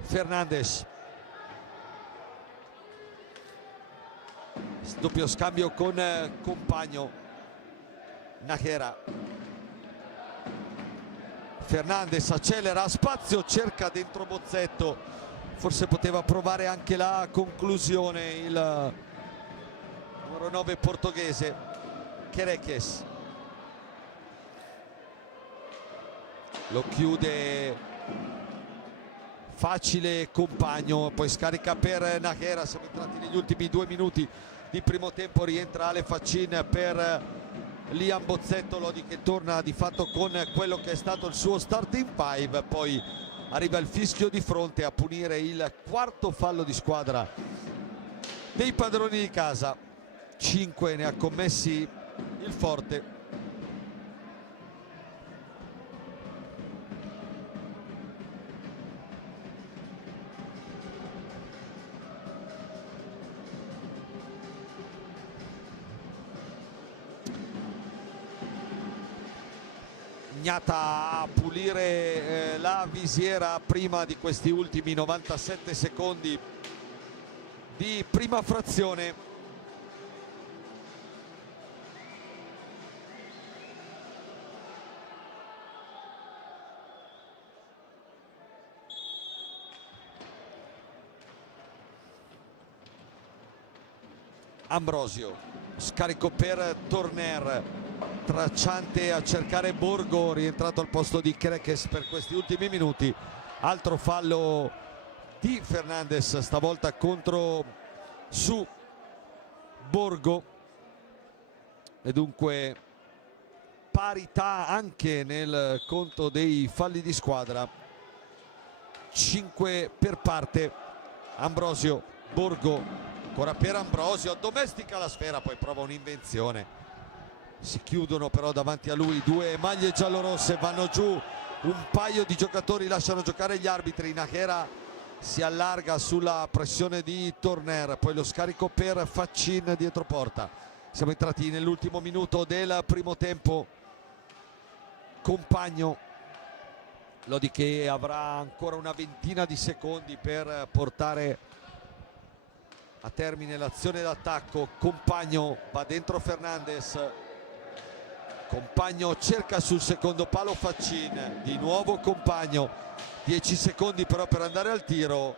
Fernandes, doppio scambio con Compagno. Nájera, Fernandes accelera, spazio, cerca dentro Bozzetto, forse poteva provare anche la conclusione il numero 9 portoghese. Kerekes lo chiude facile Compagno, poi scarica per Nájera. Siamo entrati negli ultimi 2 minuti di primo tempo, rientra Ale Faccin per Liam Bozzetto. Lodi che torna di fatto con quello che è stato il suo starting five, poi arriva il fischio di fronte a punire il 4º fallo di squadra dei padroni di casa. 5 ne ha commessi il forte. A pulire la visiera prima di questi ultimi 97 secondi di prima frazione. Ambrosio, scarico per Torner, tracciante a cercare Borgo, rientrato al posto di Kerekes per questi ultimi minuti. Altro fallo di Fernandes, stavolta contro su Borgo, e dunque parità anche nel conto dei falli di squadra. 5 per parte. Ambrosio, Borgo, ancora per Ambrosio, domestica la sfera, poi prova un'invenzione. Si chiudono però davanti a lui 2 maglie giallorosse, vanno giù un paio di giocatori, lasciano giocare gli arbitri. Nájera si allarga sulla pressione di Torner, poi lo scarico per Faccin dietro porta. Siamo entrati nell'ultimo minuto del primo tempo. Compagno, Lodi che avrà ancora una ventina di secondi per portare a termine l'azione d'attacco. Compagno va dentro Fernandes, Compagno cerca sul secondo palo Faccin, di nuovo Compagno, 10 secondi però per andare al tiro.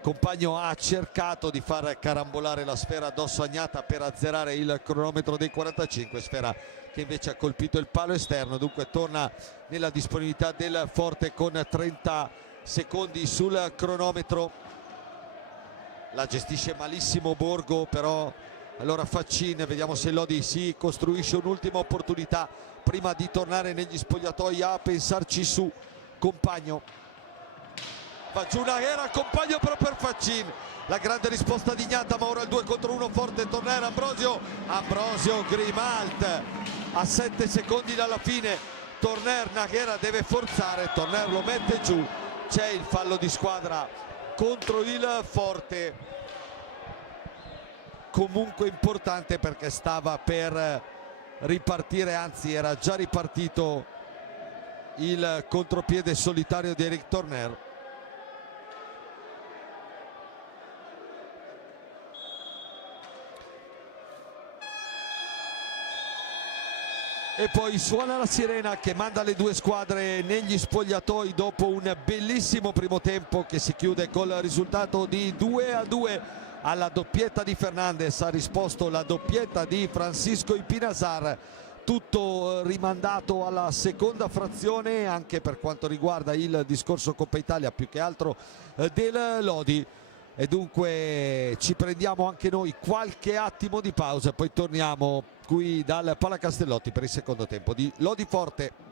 Compagno ha cercato di far carambolare la sfera addosso a Gnata per azzerare il cronometro dei 45, sfera che invece ha colpito il palo esterno, dunque torna nella disponibilità del forte con 30 secondi sul cronometro. La gestisce malissimo Borgo, però Allora Faccin, vediamo se Lodi si costruisce un'ultima opportunità prima di tornare negli spogliatoi a pensarci su. Compagno, va giù Naghera, compagno però per Faccin, la grande risposta di Gnata, ma ora il 2 contro 1 forte. Torner, Ambrosio Grimalt a 7 secondi dalla fine. Torner, Naghera deve forzare, Torner lo mette giù, c'è il fallo di squadra contro il Forte, comunque importante perché stava per ripartire, anzi era già ripartito il contropiede solitario di Eric Torner. E poi suona la sirena che manda le due squadre negli spogliatoi dopo un bellissimo primo tempo che si chiude col risultato di 2-2. Alla doppietta di Fernandez ha risposto la doppietta di Francisco Ipinasar, tutto rimandato alla seconda frazione anche per quanto riguarda il discorso Coppa Italia, più che altro del Lodi. E dunque ci prendiamo anche noi qualche attimo di pausa e poi torniamo qui dal Palacastellotti per il secondo tempo di Lodi Forte.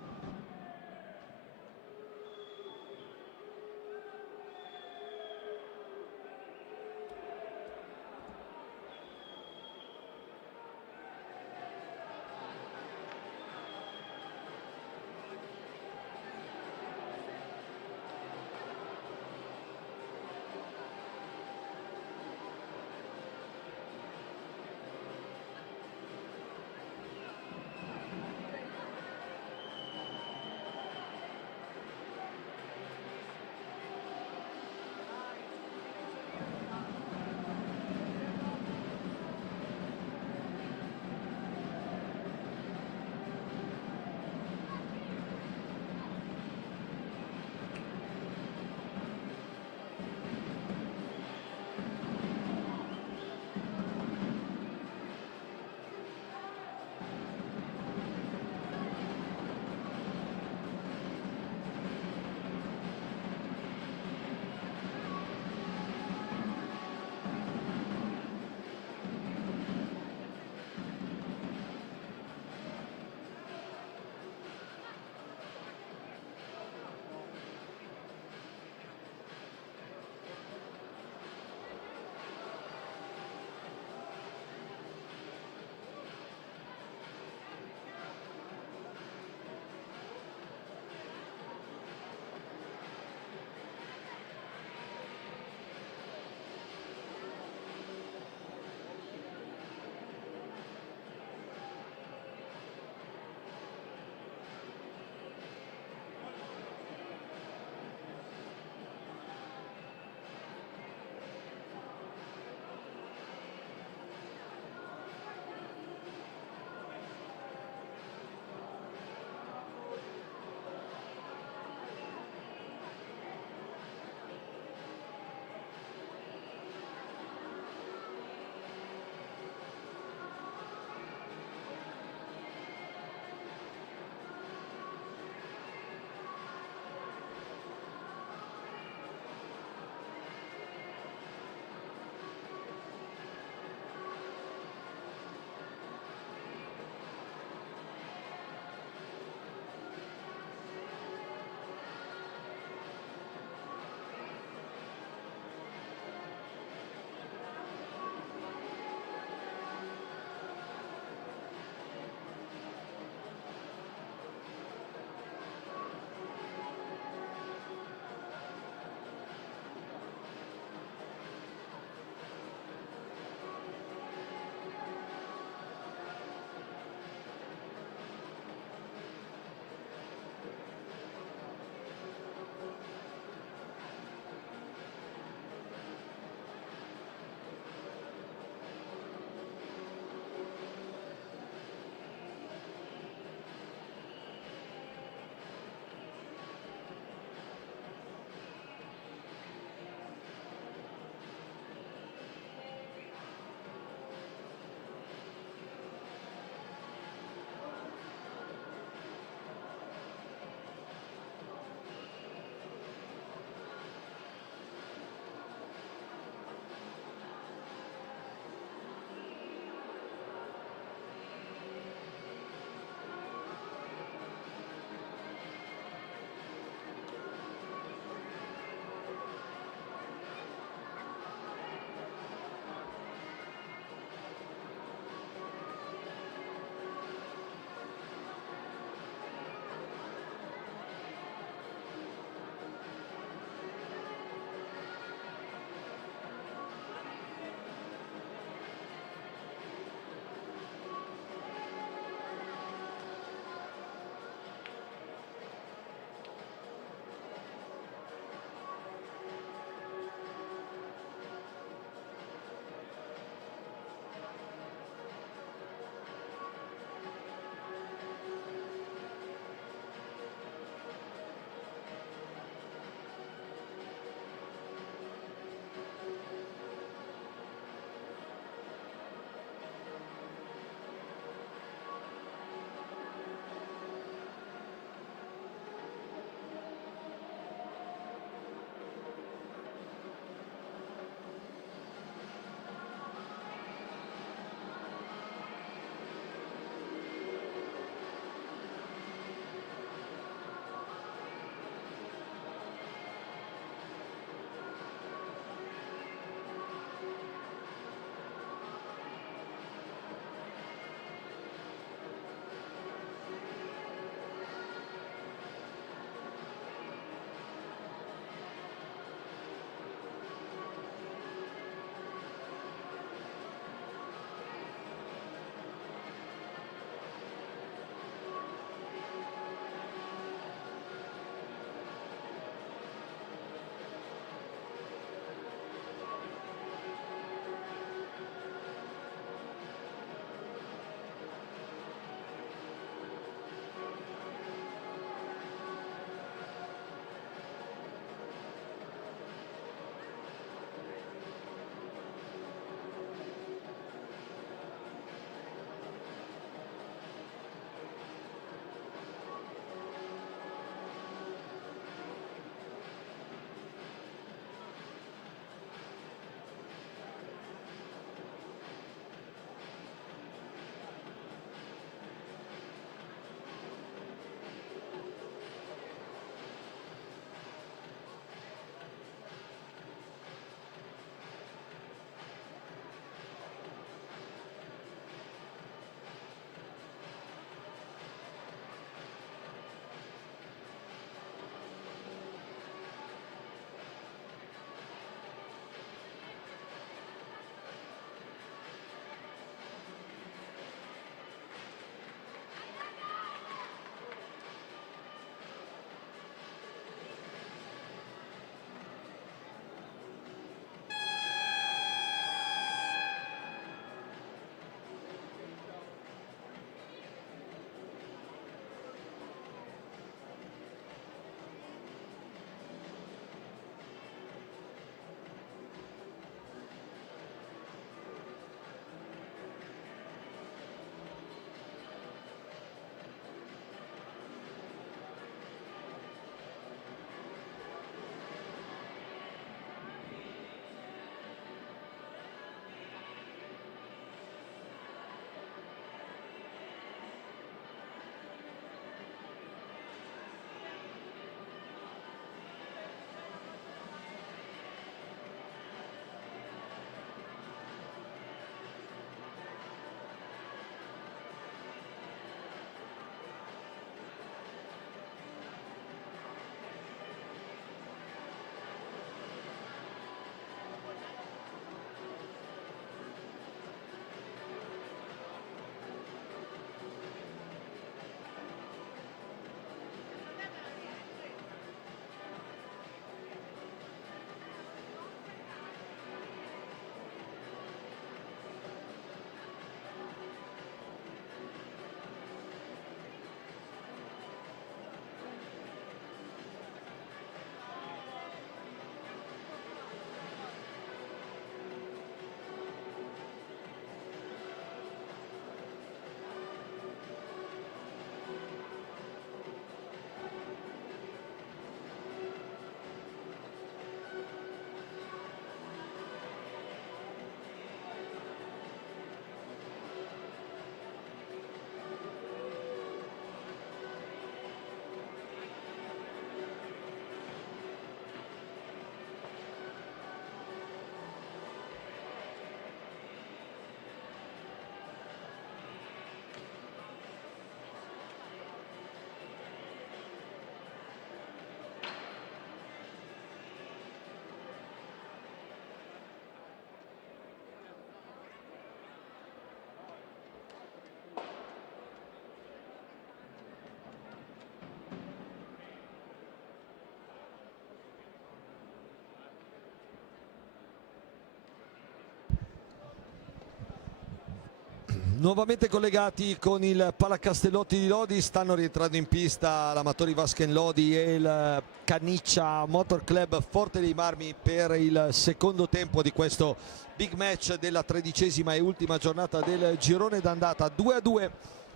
Nuovamente collegati con il Palacastellotti di Lodi, stanno rientrando in pista l'Amatori Vasken Lodi e il Canniccia Motor Club Forte dei Marmi per il secondo tempo di questo big match della 13ª e ultima giornata del girone d'andata. 2-2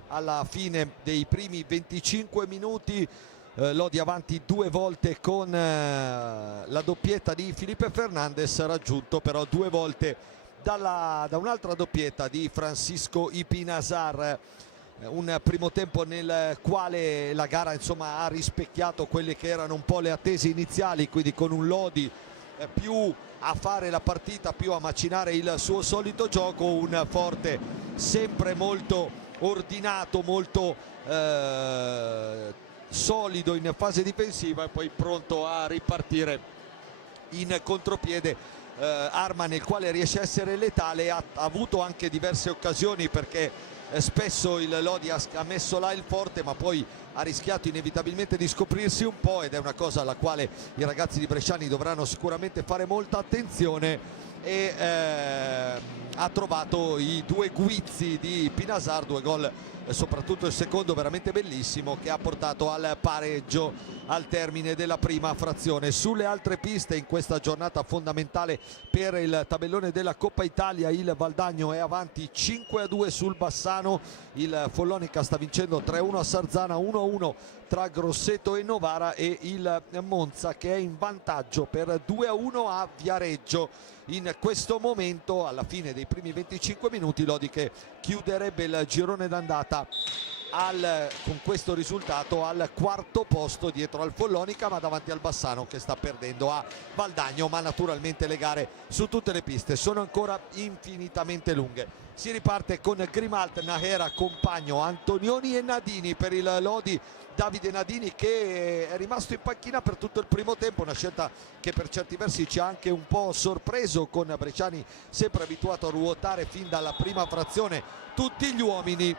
alla fine dei primi 25 minuti. Lodi avanti due volte con la doppietta di Felipe Fernandez, raggiunto però due volte da un'altra doppietta di Francisco Ipinazar. Un primo tempo nel quale la gara insomma ha rispecchiato quelle che erano un po' le attese iniziali, quindi con un Lodi più a fare la partita, più a macinare il suo solito gioco, un Forte sempre molto ordinato, molto solido in fase difensiva e poi pronto a ripartire in contropiede. Arma nel quale riesce a essere letale, ha avuto anche diverse occasioni perché spesso il Lodi ha messo là il Forte, ma poi ha rischiato inevitabilmente di scoprirsi un po', ed è una cosa alla quale i ragazzi di Bresciani dovranno sicuramente fare molta attenzione. E ha trovato i due guizzi di Pinazar, due gol, soprattutto il secondo veramente bellissimo, che ha portato al pareggio al termine della prima frazione. Sulle altre piste in questa giornata fondamentale per il tabellone della Coppa Italia, il Valdagno è avanti 5-2 sul Bassano, il Follonica sta vincendo 3-1 a Sarzana, 1-1 tra Grosseto e Novara, e il Monza che è in vantaggio per 2-1 a Viareggio. In questo momento, alla fine dei primi 25 minuti, Lodi che chiuderebbe il girone d'andata con questo risultato al quarto posto dietro al Follonica, ma davanti al Bassano che sta perdendo a Valdagno. Ma naturalmente le gare su tutte le piste sono ancora infinitamente lunghe. Si riparte con Grimalt, Nahera, Compagno, Antonioni e Nadini per il Lodi. Davide Nadini che è rimasto in panchina per tutto il primo tempo, una scelta che per certi versi ci ha anche un po' sorpreso, con Bresciani sempre abituato a ruotare fin dalla prima frazione tutti gli uomini,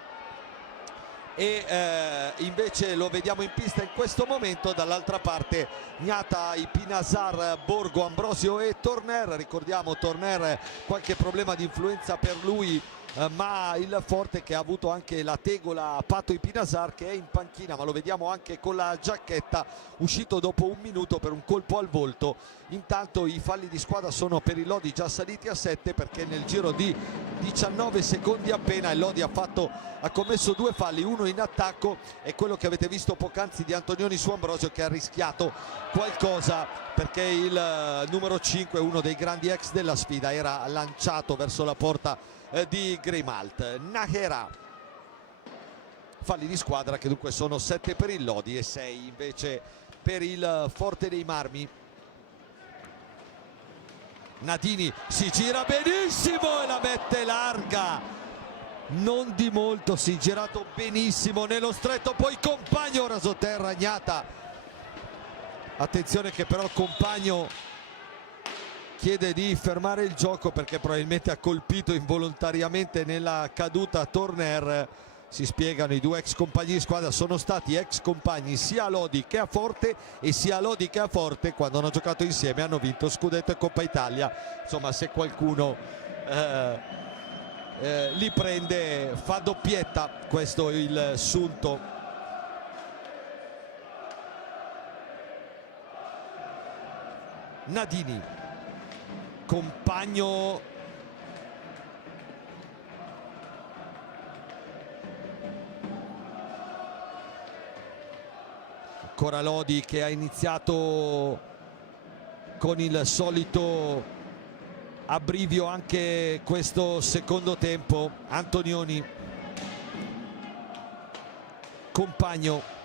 e invece lo vediamo in pista in questo momento. Dall'altra parte Gnata, Ipinazar, Borgo, Ambrosio e Torner. Ricordiamo Torner, qualche problema di influenza per lui, ma il Forte che ha avuto anche la tegola a Pato Ipinazar, che è in panchina, ma lo vediamo anche con la giacchetta, uscito dopo un minuto per un colpo al volto. Intanto i falli di squadra sono per il Lodi già saliti a 7, perché nel giro di 19 secondi appena il Lodi ha commesso due falli, uno in attacco e quello che avete visto poc'anzi di Antonioni su Ambrosio, che ha rischiato qualcosa perché il numero 5, uno dei grandi ex della sfida, era lanciato verso la porta di Grimalt. Nahera, falli di squadra che dunque sono 7 per il Lodi e 6 invece per il Forte dei Marmi. Nadini si gira benissimo e la mette larga, non di molto, si è girato benissimo nello stretto, poi Compagno rasoterra Gnata. Attenzione che però Compagno chiede di fermare il gioco perché probabilmente ha colpito involontariamente nella caduta Torner. Si spiegano, i due ex compagni di squadra sono stati ex compagni sia a Lodi che a Forte, e sia a Lodi che a Forte quando hanno giocato insieme hanno vinto scudetto e Coppa Italia. Insomma, se qualcuno li prende fa doppietta, questo è il sunto. Nadini, Compagno, ancora Lodi che ha iniziato con il solito abbrivio anche questo secondo tempo. Antonioni, Compagno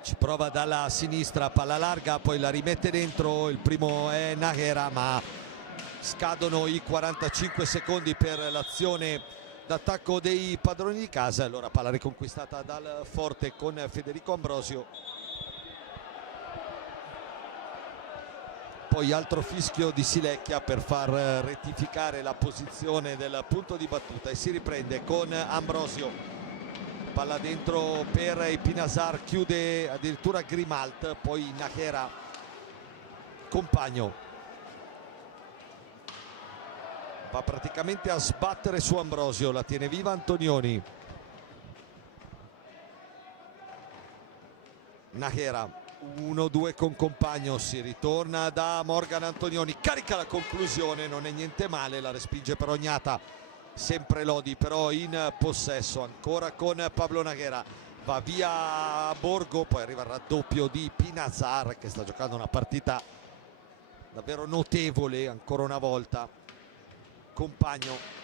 ci prova dalla sinistra, palla larga, poi la rimette dentro. Il primo è Nahera, ma scadono i 45 secondi per l'azione d'attacco dei padroni di casa. Allora palla riconquistata dal Forte con Federico Ambrosio. Poi altro fischio di Silecchia per far rettificare la posizione del punto di battuta, e si riprende con Ambrosio. Palla dentro per Ipinazar, chiude addirittura Grimalt, poi Nahera, Compagno, va praticamente a sbattere su Ambrosio, la tiene viva Antonioni. Nájera 1-2 con compagno, si ritorna da Morgan Antonioni, carica la conclusione, non è niente male, la respinge per Ognata, sempre Lodi però in possesso ancora con Pablo Nájera, va via Borgo, poi arriva il raddoppio di Pinazar che sta giocando una partita davvero notevole ancora una volta. Compagno,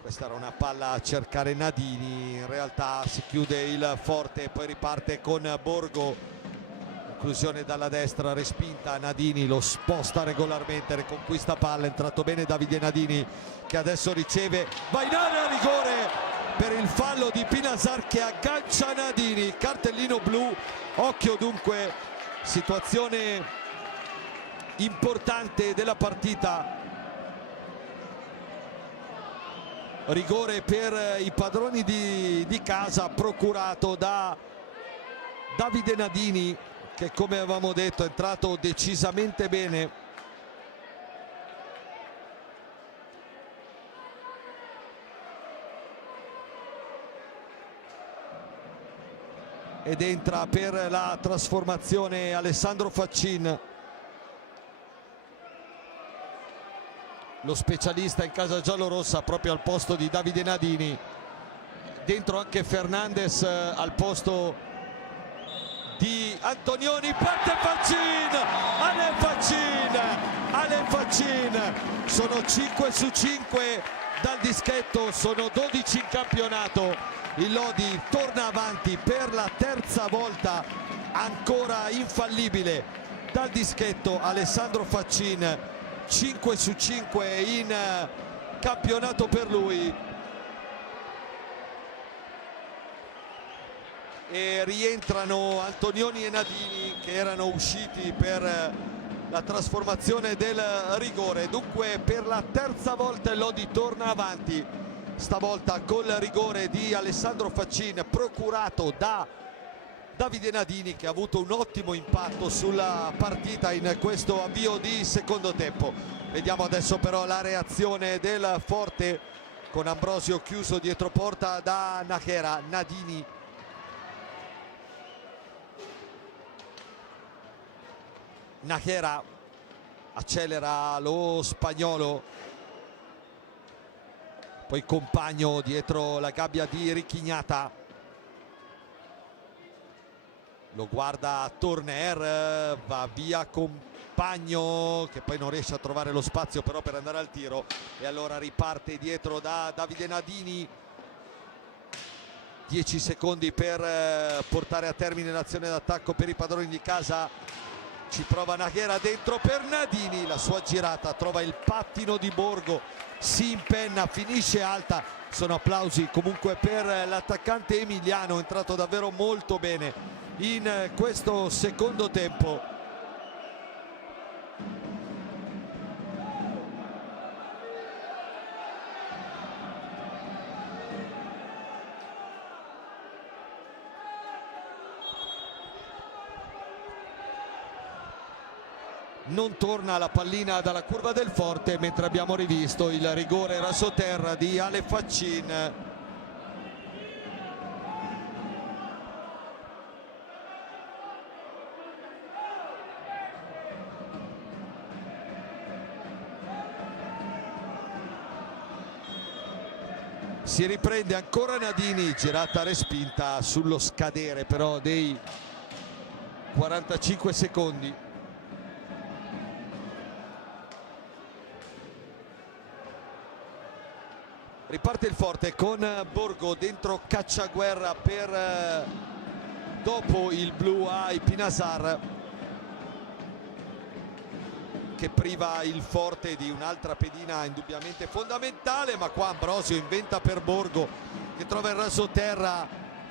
questa era una palla a cercare Nadini, in realtà si chiude il forte e poi riparte con Borgo, conclusione dalla destra, respinta, Nadini lo sposta regolarmente, riconquista palla, è entrato bene Davide Nadini che adesso riceve, va in area, rigore per il fallo di Pinazar che aggancia Nadini, cartellino blu, occhio dunque, situazione importante della partita. Rigore per i padroni di casa procurato da Davide Nadini che, come avevamo detto, è entrato decisamente bene. Ed entra per la trasformazione Alessandro Faccin, lo specialista in casa giallorossa, proprio al posto di Davide Nadini. Dentro anche Fernandez al posto di Antonioni, parte Faccin, Ale Faccin, sono 5 su 5 dal dischetto, sono 12 in campionato, il Lodi torna avanti per la terza volta, ancora infallibile dal dischetto Alessandro Faccin, 5 su 5 in campionato per lui. E rientrano Antonioni e Nadini che erano usciti per la trasformazione del rigore. Dunque per la terza volta il Lodi torna avanti, stavolta col rigore di Alessandro Faccin procurato da Davide Nadini, che ha avuto un ottimo impatto sulla partita in questo avvio di secondo tempo. Vediamo adesso però la reazione del Forte con Ambrosio chiuso dietro porta da Nájera. Nájera accelera lo spagnolo, poi Compagno dietro la gabbia di Richignata, lo guarda Torner, va via Compagno che poi non riesce a trovare lo spazio però per andare al tiro, e allora riparte dietro da Davide Nadini. 10 secondi per portare a termine l'azione d'attacco per i padroni di casa. Ci prova Nájera dentro per Nadini, la sua girata trova il pattino di Borgo, si impenna, finisce alta. Sono applausi comunque per l'attaccante emiliano, è entrato davvero molto bene in questo secondo tempo. Non torna la pallina dalla curva del Forte, mentre abbiamo rivisto il rigore rasoterra di Ale Faccin. Si riprende ancora Nadini, girata respinta sullo scadere però dei 45 secondi. Riparte il Forte con Borgo dentro cacciaguerra per dopo il blu ai Pinazar, che priva il Forte di un'altra pedina indubbiamente fondamentale, ma qua Ambrosio inventa per Borgo che trova il rasoterra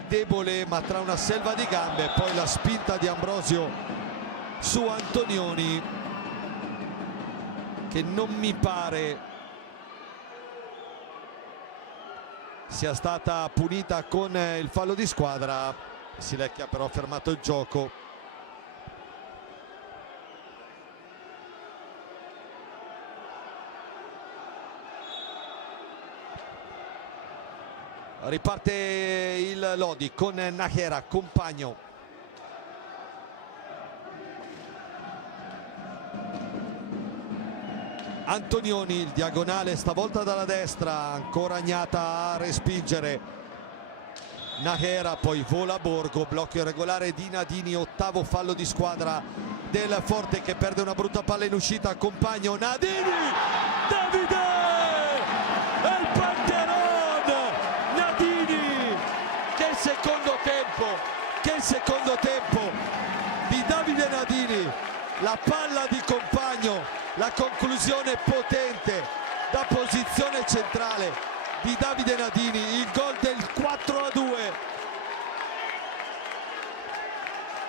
debole ma tra una selva di gambe, poi la spinta di Ambrosio su Antonioni che non mi pare sia stata punita con il fallo di squadra. Silecchia però ha fermato il gioco. Riparte il Lodi con Nájera, Compagno. Antonioni, il diagonale stavolta dalla destra, ancora Gnata a respingere. Nájera, poi vola Borgo, blocco irregolare di Nadini, ottavo fallo di squadra del Forte che perde una brutta palla in uscita. Compagno, Nadini, Davide! E il Pantheron! Nadini! Che secondo tempo di Davide Nadini, la palla di Compagno, la conclusione potente da posizione centrale di Davide Nadini, il gol del 4-2,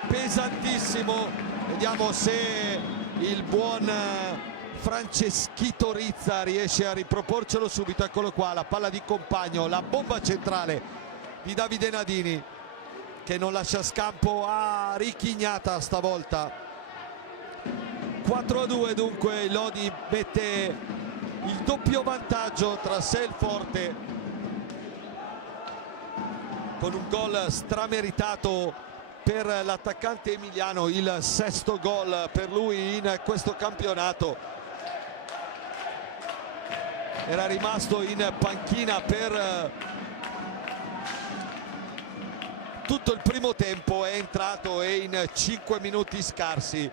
pesantissimo. Vediamo se il buon Franceschito Rizza riesce a riproporcelo subito. Eccolo qua, la palla di Compagno, la bomba centrale di Davide Nadini che non lascia scampo a Ricky Gnata stavolta. 4-2 dunque, il Lodi mette il doppio vantaggio tra sé e il Forte con un gol strameritato per l'attaccante emiliano, il sesto gol per lui in questo campionato. Era rimasto in panchina per tutto il primo tempo, è entrato e in 5 minuti scarsi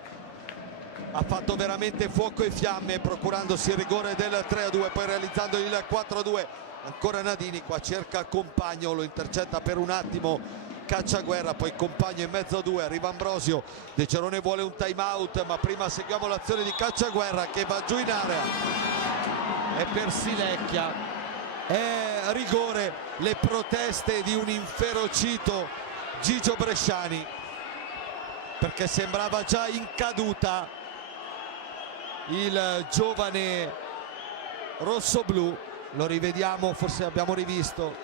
ha fatto veramente fuoco e fiamme, procurandosi il rigore del 3-2, poi realizzando il 4-2. Ancora Nadini, qua cerca Compagno, lo intercetta per un attimo Cacciaguerra, poi Compagno in mezzo a due, arriva Ambrosio, De Cerone vuole un time out, ma prima seguiamo l'azione di Cacciaguerra che va giù in area e per Silecchia è rigore. Le proteste di un inferocito Gigio Bresciani, perché sembrava già in caduta il giovane rossoblu. Lo rivediamo, forse abbiamo rivisto,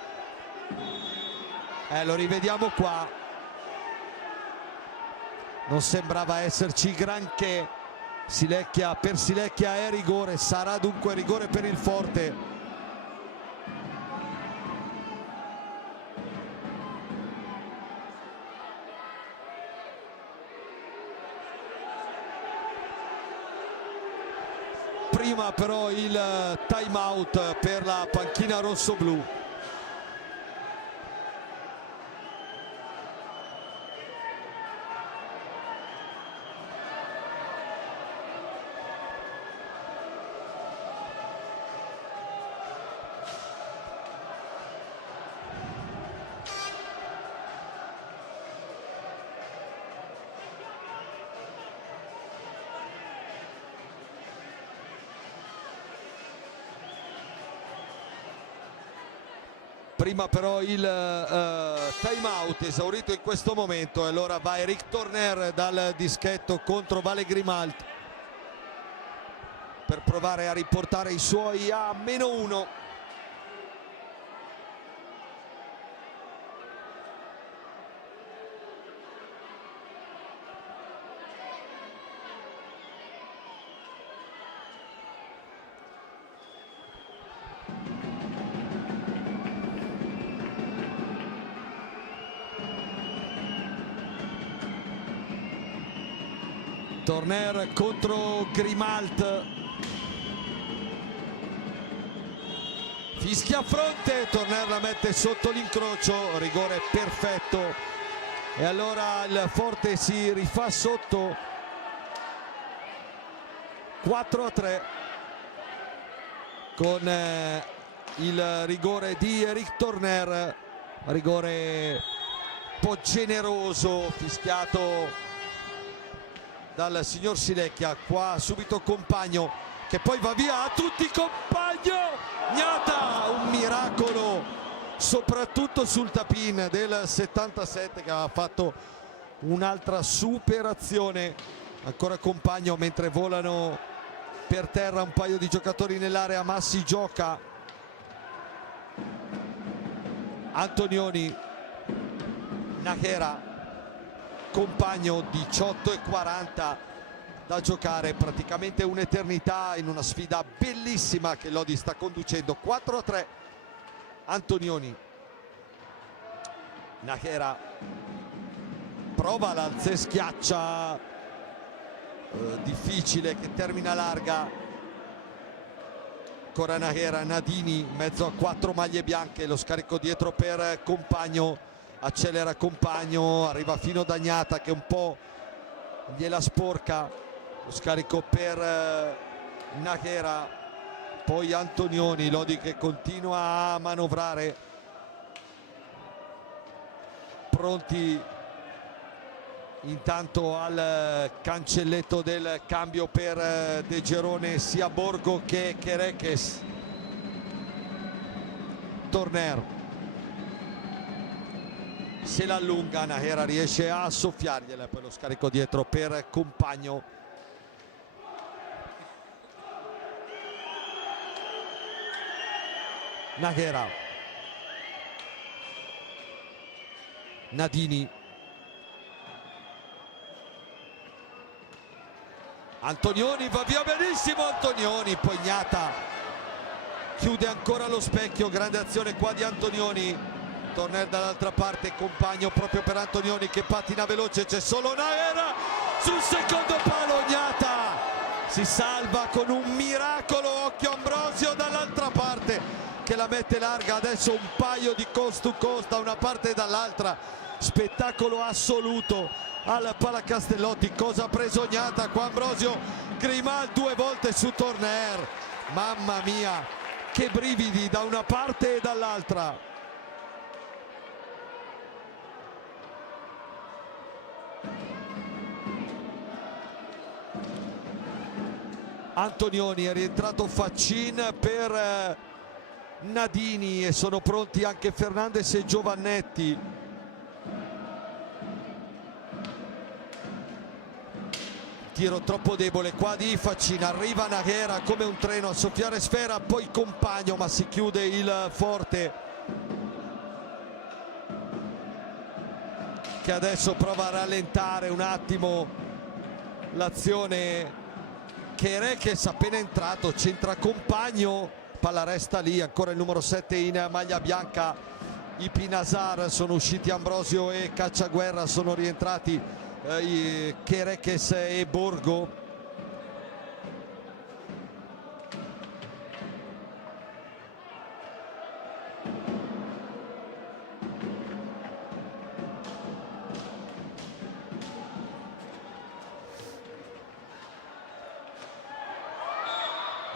lo rivediamo qua, non sembrava esserci granché. Silecchia, per Silecchia è rigore, sarà dunque rigore per il Forte. Prima però il time out per la panchina rossoblu. Prima però il time out esaurito in questo momento, e allora va Eric Torner dal dischetto contro Vale Grimalt per provare a riportare i suoi a -1. Torner contro Grimalt, fischia a fronte, Torner la mette sotto l'incrocio, rigore perfetto, e allora il Forte si rifà sotto 4-3 con il rigore di Eric Torner, rigore un po' generoso fischiato dal signor Silecchia. Qua subito Compagno che poi va via a tutti. Compagno, Gnata, un miracolo soprattutto sul tap-in del 77 che aveva fatto un'altra superazione. Ancora Compagno mentre volano per terra un paio di giocatori nell'area, ma si gioca. Antonioni, Nájera, Compagno, 18:40 da giocare, praticamente un'eternità in una sfida bellissima che Lodi sta conducendo. 4-3. Antonioni, Nahera prova l'alza e schiaccia, difficile, che termina larga. Ancora Nahera, Nadini in mezzo a 4 maglie bianche, lo scarico dietro per Compagno, accelera Compagno, arriva fino da Gnata che un po' gliela sporca, lo scarico per Nahera, poi Antonioni, Lodi che continua a manovrare, pronti intanto al cancelletto del cambio per De Gerone, sia Borgo che Quereques. Torner se la allunga, Nahera riesce a soffiargliela, poi lo scarico dietro per Compagno. Nahera, Nadini, Antonioni, va via benissimo Antonioni, poi Gnata chiude ancora lo specchio, grande azione qua di Antonioni. Torner dall'altra parte, Compagno proprio per Antonioni che patina veloce, c'è solo Nahera sul secondo palo, Gnata si salva con un miracolo, occhio Ambrosio dall'altra parte che la mette larga, adesso un paio di coast to coast da una parte e dall'altra, spettacolo assoluto al Palacastellotti. Cosa ha preso Gnata qua? Ambrosio Grimal 2 volte su Torner, mamma mia che brividi da una parte e dall'altra. Antonioni, è rientrato Faccin per Nadini e sono pronti anche Fernandes e Giovannetti. Tiro troppo debole qua di Faccin, arriva Nahera come un treno a soffiare sfera, poi Compagno ma si chiude il forte che adesso prova a rallentare un attimo l'azione. Quereques appena entrato, centra Compagno, palla resta lì, ancora il numero 7 in maglia bianca, i Pinazar, sono usciti Ambrosio e Cacciaguerra, sono rientrati Quereques e Borgo.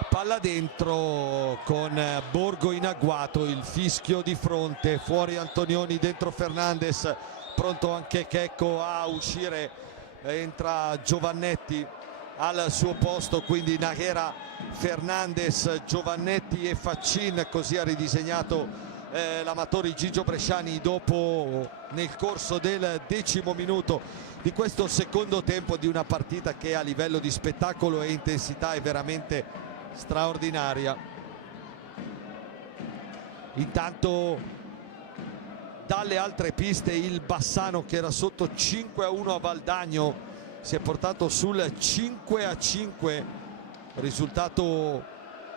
Palla dentro con Borgo in agguato, il fischio di fronte, fuori Antonioni, dentro Fernandes, pronto anche Checco a uscire, entra Giovannetti al suo posto, quindi Nahera, Fernandes, Giovannetti e Faccin, così ha ridisegnato l'Amatori Gigio Bresciani dopo, nel corso del 10° minuto di questo secondo tempo, di una partita che a livello di spettacolo e intensità è veramente straordinaria. Intanto dalle altre piste il Bassano, che era sotto 5-1 a Valdagno, si è portato sul 5-5, risultato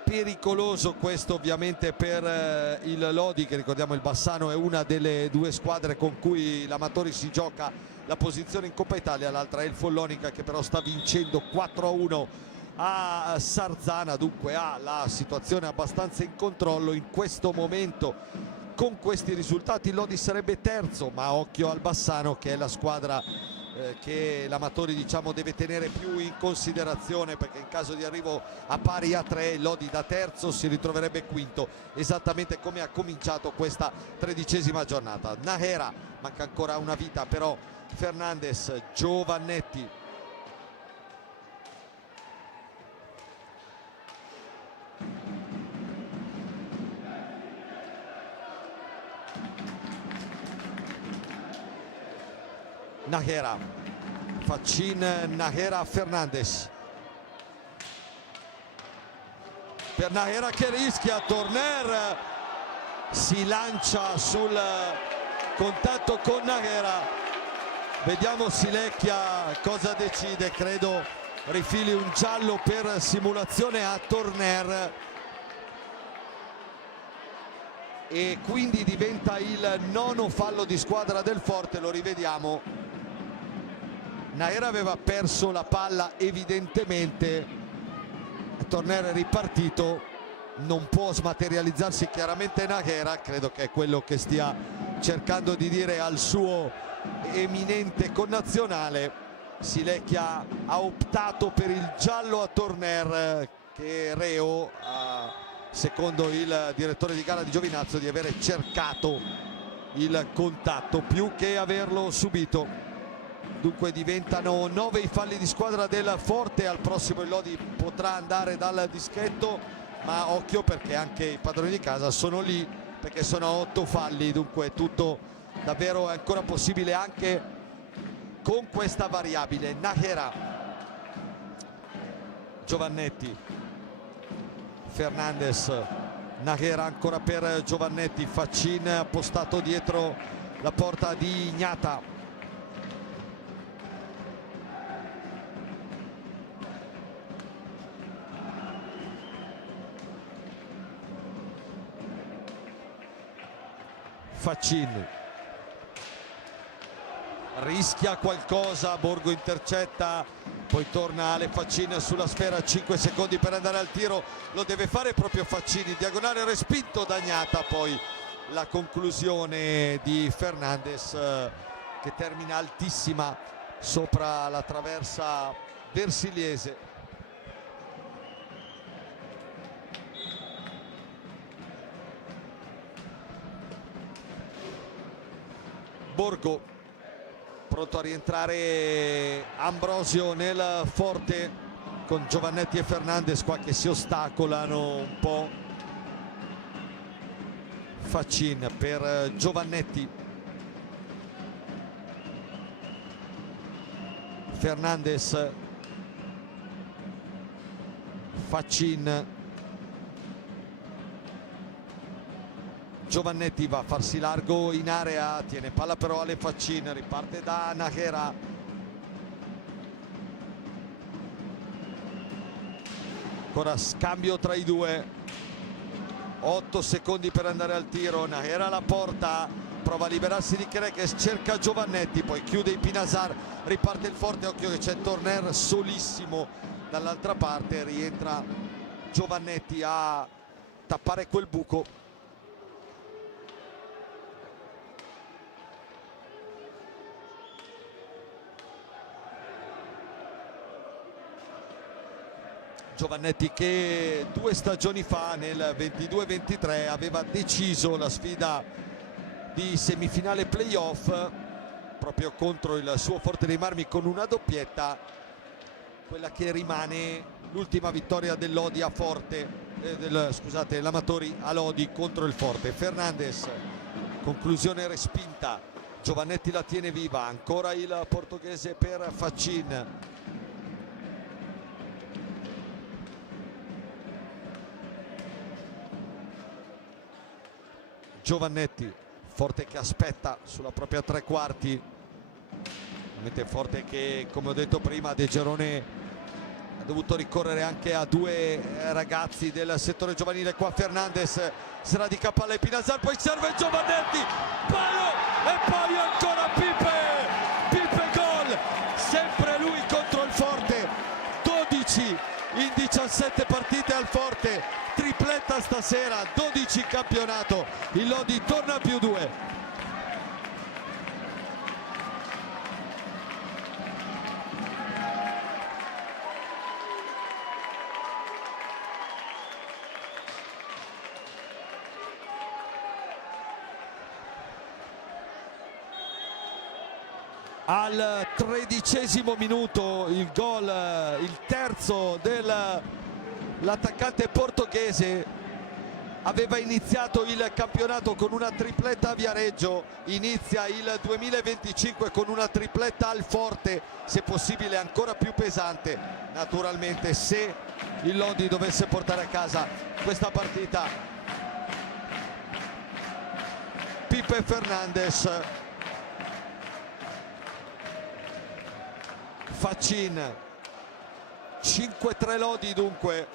pericoloso questo ovviamente per il Lodi, che ricordiamo il Bassano è una delle 2 squadre con cui l'Amatori si gioca la posizione in Coppa Italia, l'altra è il Follonica che però sta vincendo 4-1 a Sarzana, dunque ha la situazione abbastanza in controllo in questo momento. Con questi risultati Lodi sarebbe terzo, ma occhio al Bassano che è la squadra che l'Amatori diciamo deve tenere più in considerazione, perché in caso di arrivo a pari a 3 Lodi da terzo si ritroverebbe quinto, esattamente come ha cominciato questa 13ª giornata. Nahera, manca ancora una vita però Fernandes, Giovannetti, Nahera, Faccin, Nahera, Fernandes, per Nahera che rischia, Torner si lancia sul contatto con Nahera, vediamo Silecchia cosa decide, credo rifili un giallo per simulazione a Torner. e quindi diventa il nono fallo di squadra del Forte. Lo rivediamo, Nahera aveva perso la palla evidentemente, Turner è ripartito, non può smaterializzarsi chiaramente Nahera, credo che è quello che stia cercando di dire al suo eminente connazionale. Silecchia ha optato per il giallo a Turner, che è reo, secondo il direttore di gara di Giovinazzo, di avere cercato il contatto più che averlo subito. Dunque diventano 9 i falli di squadra del Forte. Al prossimo il Lodi potrà andare dal dischetto, ma occhio perché anche i padroni di casa sono lì, perché sono 8 falli, dunque tutto davvero è ancora possibile anche con questa variabile. Nahera, Giovannetti, Fernandes, Nahera ancora per Giovannetti, Faccin appostato dietro la porta di Ignata. Faccin rischia qualcosa, Borgo intercetta, poi torna Ale Faccin sulla sfera, 5 secondi per andare al tiro, lo deve fare proprio Faccin, diagonale respinto da Ignata, poi la conclusione di Fernandes che termina altissima sopra la traversa versiliese. Borgo pronto a rientrare, Ambrosio nel Forte con Giovannetti e Fernandes qua che si ostacolano un po'. Faccin per Giovannetti, Fernandes, Faccin, Giovannetti va a farsi largo in area, tiene palla però Ale Faccin, riparte da Nahera, ancora scambio tra i due, 8 secondi per andare al tiro, Nahera alla porta, prova a liberarsi di Kerekes, cerca Giovannetti, poi chiude i Pinasar, riparte il Forte, occhio che c'è Turner solissimo dall'altra parte, rientra Giovannetti a tappare quel buco. Giovannetti che 2 stagioni fa, nel 22-23, aveva deciso la sfida di semifinale playoff proprio contro il suo Forte dei Marmi con una doppietta, quella che rimane l'ultima vittoria dell'Odi a Forte, scusate, l'Amatori a Lodi contro il Forte. Fernandes, conclusione respinta, Giovannetti la tiene viva, ancora il portoghese per Faccin. Giovannetti, Forte che aspetta sulla propria tre quarti, ovviamente Forte che, come ho detto prima, De Gerone ha dovuto ricorrere anche a 2 ragazzi del settore giovanile. Qua Fernandes si radica palla e Pinasar, poi serve Giovannetti, palo e poi ancora Pipe gol, sempre lui contro il Forte, 12 in 17 partite al Forte, tripletta stasera, 12 in campionato, il Lodi torna a +2. Al 13° minuto il gol, il terzo dell'attaccante portoghese, aveva iniziato il campionato con una tripletta a Viareggio, inizia il 2025 con una tripletta al Forte, se possibile ancora più pesante naturalmente se il Lodi dovesse portare a casa questa partita. Pipe Fernandes, Faccin, 5-3 Lodi dunque.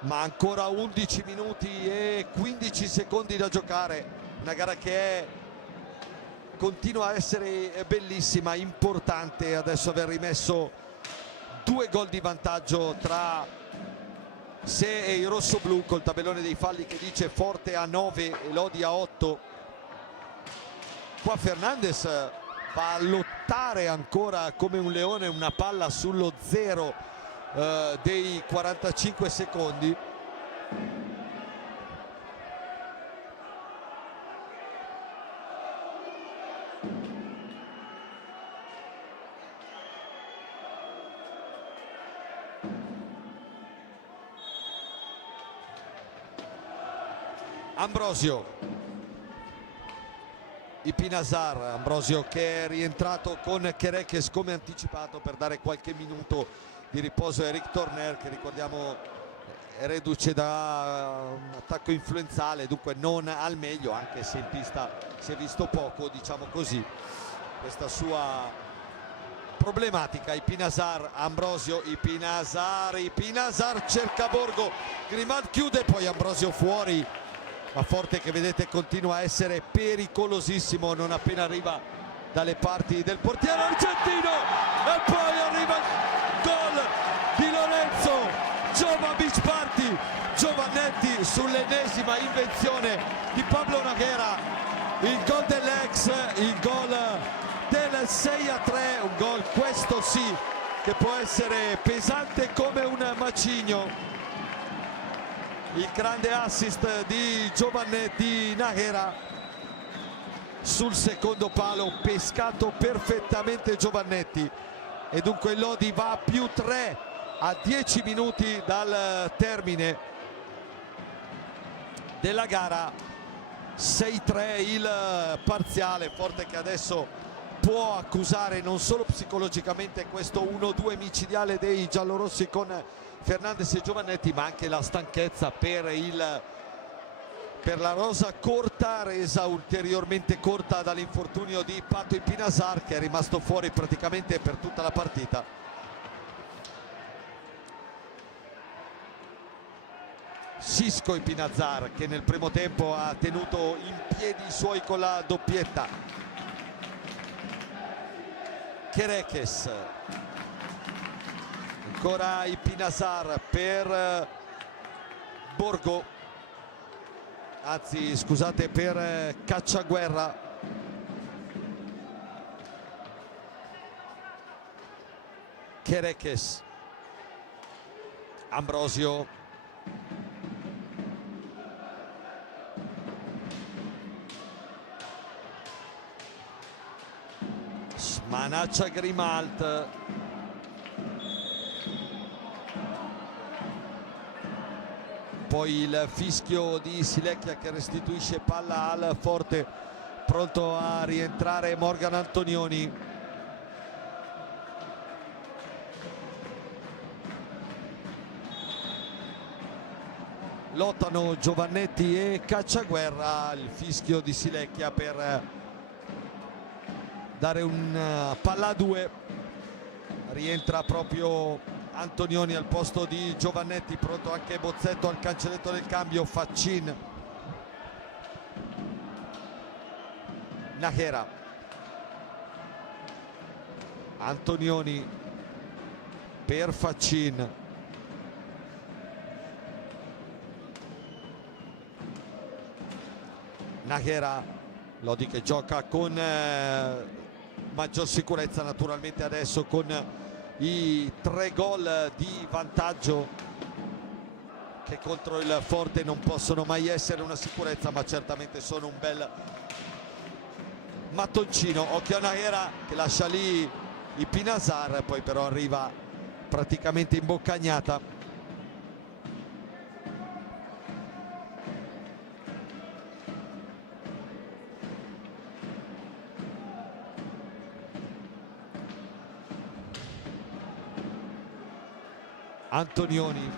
ma ancora 11 minuti e 15 secondi da giocare, una gara che continua a essere bellissima, importante adesso aver rimesso 2 gol di vantaggio tra sé e i rossoblù, col tabellone dei falli che dice Forte a 9 e Lodi a 8. Qua Fernandez va a lottare ancora come un leone, una palla sullo 0 dei 45 secondi. Ambrosio, Ipinazar, Ambrosio che è rientrato con Quereques come anticipato per dare qualche minuto di riposo a Eric Torner, che ricordiamo è reduce da un attacco influenzale, dunque non al meglio, anche se in pista si è visto poco, diciamo così, questa sua problematica. Ipinazar, Ambrosio, Ipinazar cerca Borgo, Grimald chiude, poi Ambrosio fuori, ma Forte che vedete continua a essere pericolosissimo non appena arriva dalle parti del portiere argentino, e poi arriva il gol di Lorenzo Jovan Party, Giovannetti sull'ennesima invenzione di Pablo Naguera, il gol dell'ex, il gol del 6-3, un gol questo sì che può essere pesante come un macigno. Il grande assist di Giovannetti, Naguera sul secondo palo, pescato perfettamente Giovannetti, e dunque Lodi va a +3 a 10 minuti dal termine della gara. 6-3 il parziale. Forte che adesso può accusare non solo psicologicamente questo 1-2 micidiale dei giallorossi con Fernandez e Giovannetti, ma anche la stanchezza per la rosa corta, resa ulteriormente corta dall'infortunio di Pato Ipinazar, che è rimasto fuori praticamente per tutta la partita. Sisco Ipinazar che nel primo tempo ha tenuto in piedi i suoi con la doppietta. Quereques, ancora Ipinazar per Borgo, anzi scusate, per Cacciaguerra. Quereques, Ambrosio, smanaccia Grimalt, poi il fischio di Silecchia che restituisce palla al Forte, pronto a rientrare Morgan Antonioni. Lottano Giovannetti e Cacciaguerra, il fischio di Silecchia per dare un palla a 2, rientra proprio Antonioni al posto di Giovannetti, pronto anche Bozzetto al cancelletto del cambio. Faccin, Naguera, Antonioni per Faccin, Naguera, Lodi che gioca con maggior sicurezza naturalmente adesso con i 3 gol di vantaggio che contro il Forte non possono mai essere una sicurezza, ma certamente sono un bel mattoncino. Occhio a Naguera che lascia lì Ipinazar, poi però arriva praticamente imboccagnato. Antonioni,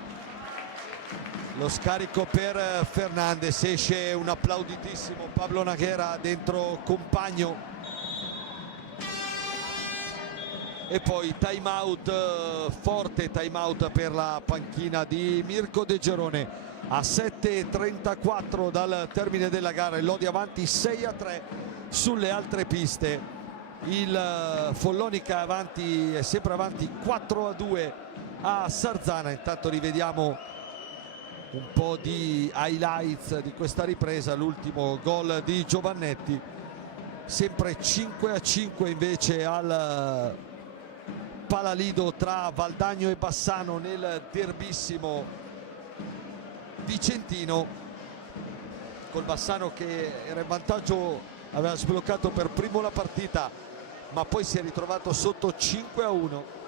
lo scarico per Fernandez, esce un applauditissimo Pablo Naguera dentro compagno e poi time out, forte time out per la panchina di Mirko De Gerone. A 7:34 dal termine della gara il Lodi avanti 6-3 sulle altre piste. Il Follonica avanti, è sempre avanti 4-2 a Sarzana. Intanto rivediamo un po' di highlights di questa ripresa. L'ultimo gol di Giovannetti, sempre 5-5 invece al Palalido tra Valdagno e Bassano nel derbissimo vicentino, col Bassano che era in vantaggio, aveva sbloccato per primo la partita ma poi si è ritrovato sotto 5-1.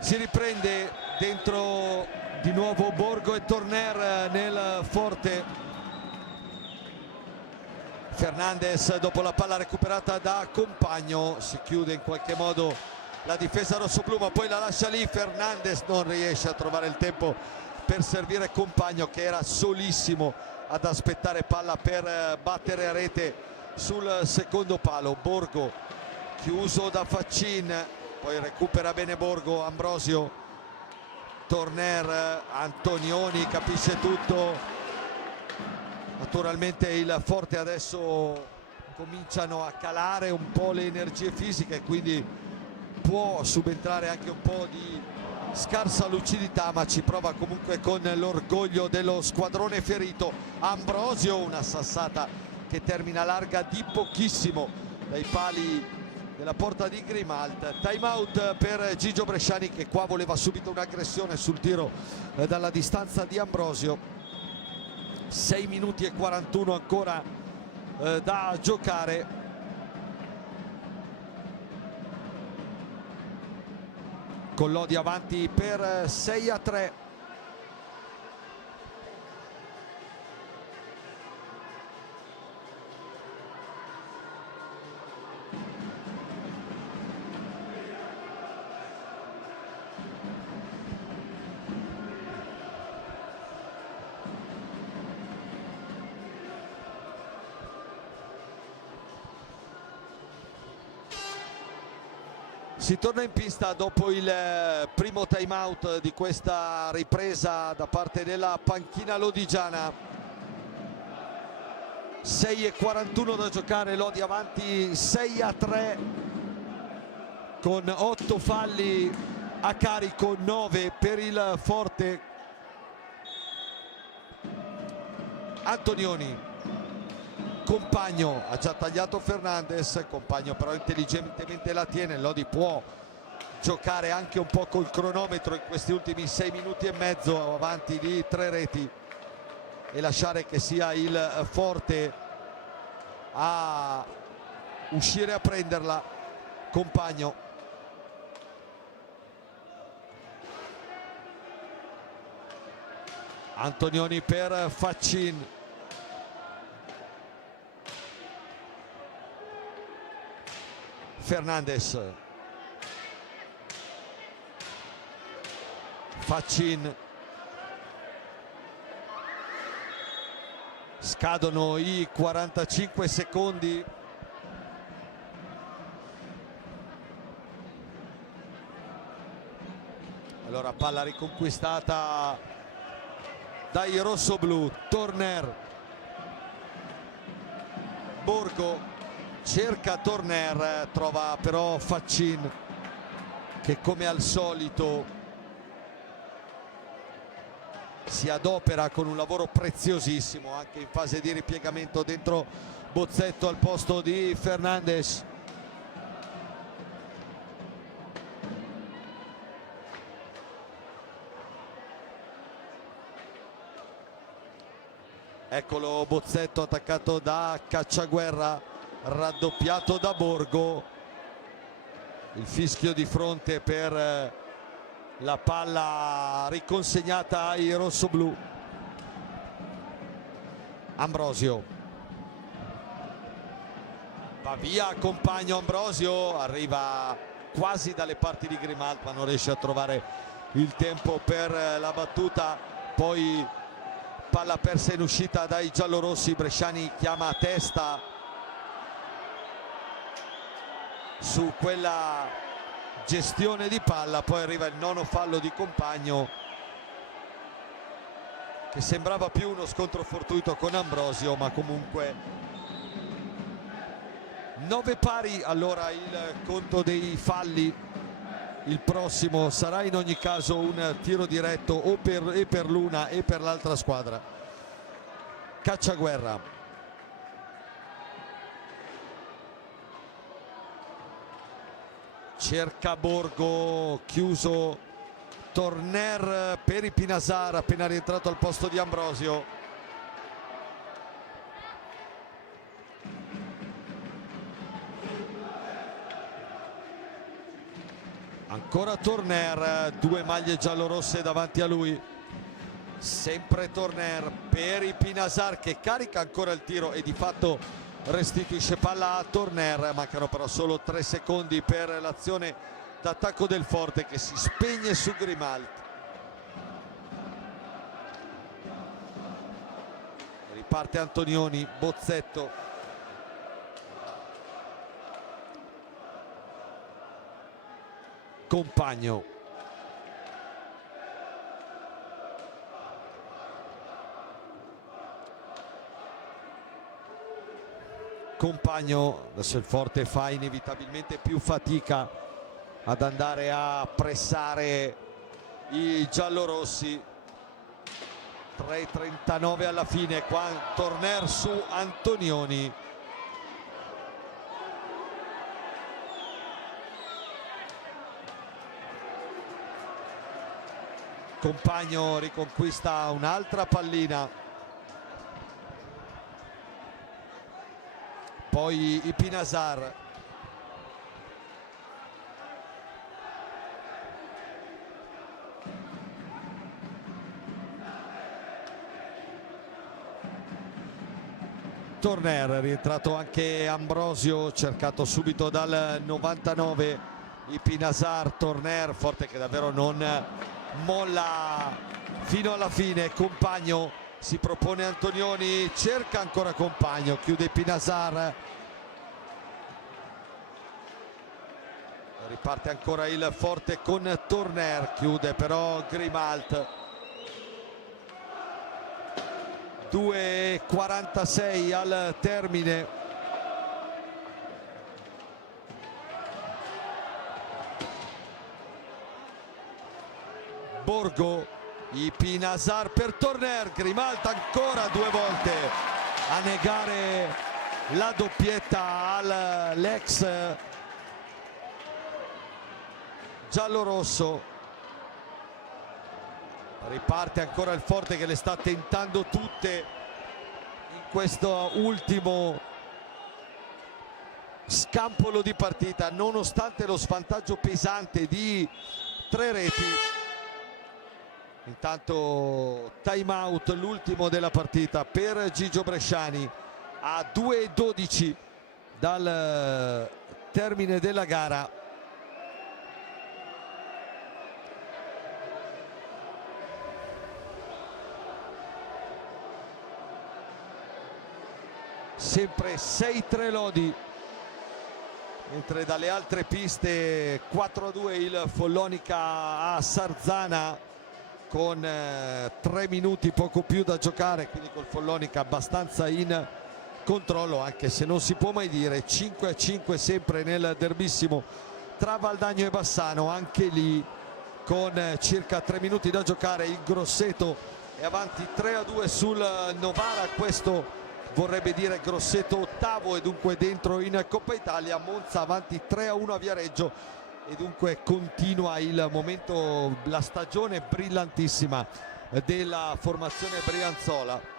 Si riprende dentro di nuovo Borgo e Torner nel forte. Fernandez dopo la palla recuperata da Compagno, si chiude in qualche modo la difesa rossoblu ma poi la lascia lì. Fernandez non riesce a trovare il tempo per servire Compagno che era solissimo ad aspettare palla per battere a rete sul secondo palo. Borgo chiuso da Faccin, poi recupera bene Borgo, Ambrosio, Torner, Antonioni capisce tutto. Naturalmente il forte adesso cominciano a calare un po' le energie fisiche, quindi può subentrare anche un po' di scarsa lucidità, ma ci prova comunque con l'orgoglio dello squadrone ferito. Ambrosio, una sassata che termina larga di pochissimo dai pali della porta di Grimalt. Time out per Gigio Bresciani che qua voleva subito un'aggressione sul tiro dalla distanza di Ambrosio. 6 minuti e 41 ancora da giocare. Con Lodi avanti per 6-3. Si torna in pista dopo il primo time out di questa ripresa da parte della panchina lodigiana. 6:41 da giocare, Lodi avanti 6-3 con 8 falli a carico, 9 per il forte. Antonioni, Compagno ha già tagliato Fernandez, Compagno però intelligentemente la tiene. Lodi può giocare anche un po' col cronometro in questi ultimi 6 minuti e mezzo, avanti di 3 reti, e lasciare che sia il forte a uscire a prenderla. Compagno, Antonioni per Faccin, Fernandez, Faccin, scadono i 45 secondi. Allora palla riconquistata dai rossoblu. Torner, Borgo cerca Torner, trova però Faccin che come al solito si adopera con un lavoro preziosissimo anche in fase di ripiegamento dentro Bozzetto al posto di Fernandez. Eccolo Bozzetto attaccato da Cacciaguerra, raddoppiato da Borgo. Il fischio di fronte per la palla riconsegnata ai rossoblu. Ambrosio, Va via compagno Ambrosio, arriva quasi dalle parti di Grimalt ma non riesce a trovare il tempo per la battuta. Poi palla persa in uscita dai giallorossi, Bresciani chiama a testa su quella gestione di palla. Poi arriva il nono fallo di compagno, che sembrava più uno scontro fortuito con Ambrosio, ma comunque 9 pari allora il conto dei falli. Il prossimo sarà in ogni caso un tiro diretto o per l'una e per l'altra squadra. Cacciaguerra, cerca Borgo, chiuso Torner per i Pinasar, appena rientrato al posto di Ambrosio. Ancora Torner, 2 maglie giallorosse davanti a lui, sempre Torner per i Pinasar, che carica ancora il tiro e di fatto restituisce palla a Torner. Mancano però solo 3 secondi per l'azione d'attacco del Forte, che si spegne su Grimalt. Riparte Antonioni, Bozzetto, Compagno, adesso il Forte fa inevitabilmente più fatica ad andare a pressare i giallorossi. 3:39 alla fine, qua Torner su Antonioni. Compagno riconquista un'altra pallina, poi i Pinasar, Torner, rientrato anche Ambrosio, cercato subito dal 99 i Pinasar. Torner, Forte che davvero non molla fino alla fine. Compagno, si propone Antonioni, cerca ancora Compagno, chiude i Pinasar, riparte ancora il Forte con Torner, chiude però Grimalt. 2:46 al termine. Borgo, i Pinasar per Torner, Grimalt ancora 2 volte a negare la doppietta all'ex giallorosso. Riparte ancora il Forte che le sta tentando tutte in questo ultimo scampolo di partita, nonostante lo svantaggio pesante di 3 reti. Intanto time out, l'ultimo della partita per Gigio Bresciani a 2:12 dal termine della gara. Sempre 6-3 Lodi, mentre dalle altre piste 4-2 il Follonica a Sarzana, con 3 minuti poco più da giocare, quindi col Follonica abbastanza in controllo, anche se non si può mai dire. 5-5 sempre nel derbissimo tra Valdagno e Bassano, anche lì con circa 3 minuti da giocare il Grosseto è avanti 3-2 sul Novara. Questo vorrebbe dire Grosseto ottavo e dunque dentro in Coppa Italia. Monza avanti 3-1 a Viareggio e dunque continua il momento, la stagione brillantissima della formazione brianzola.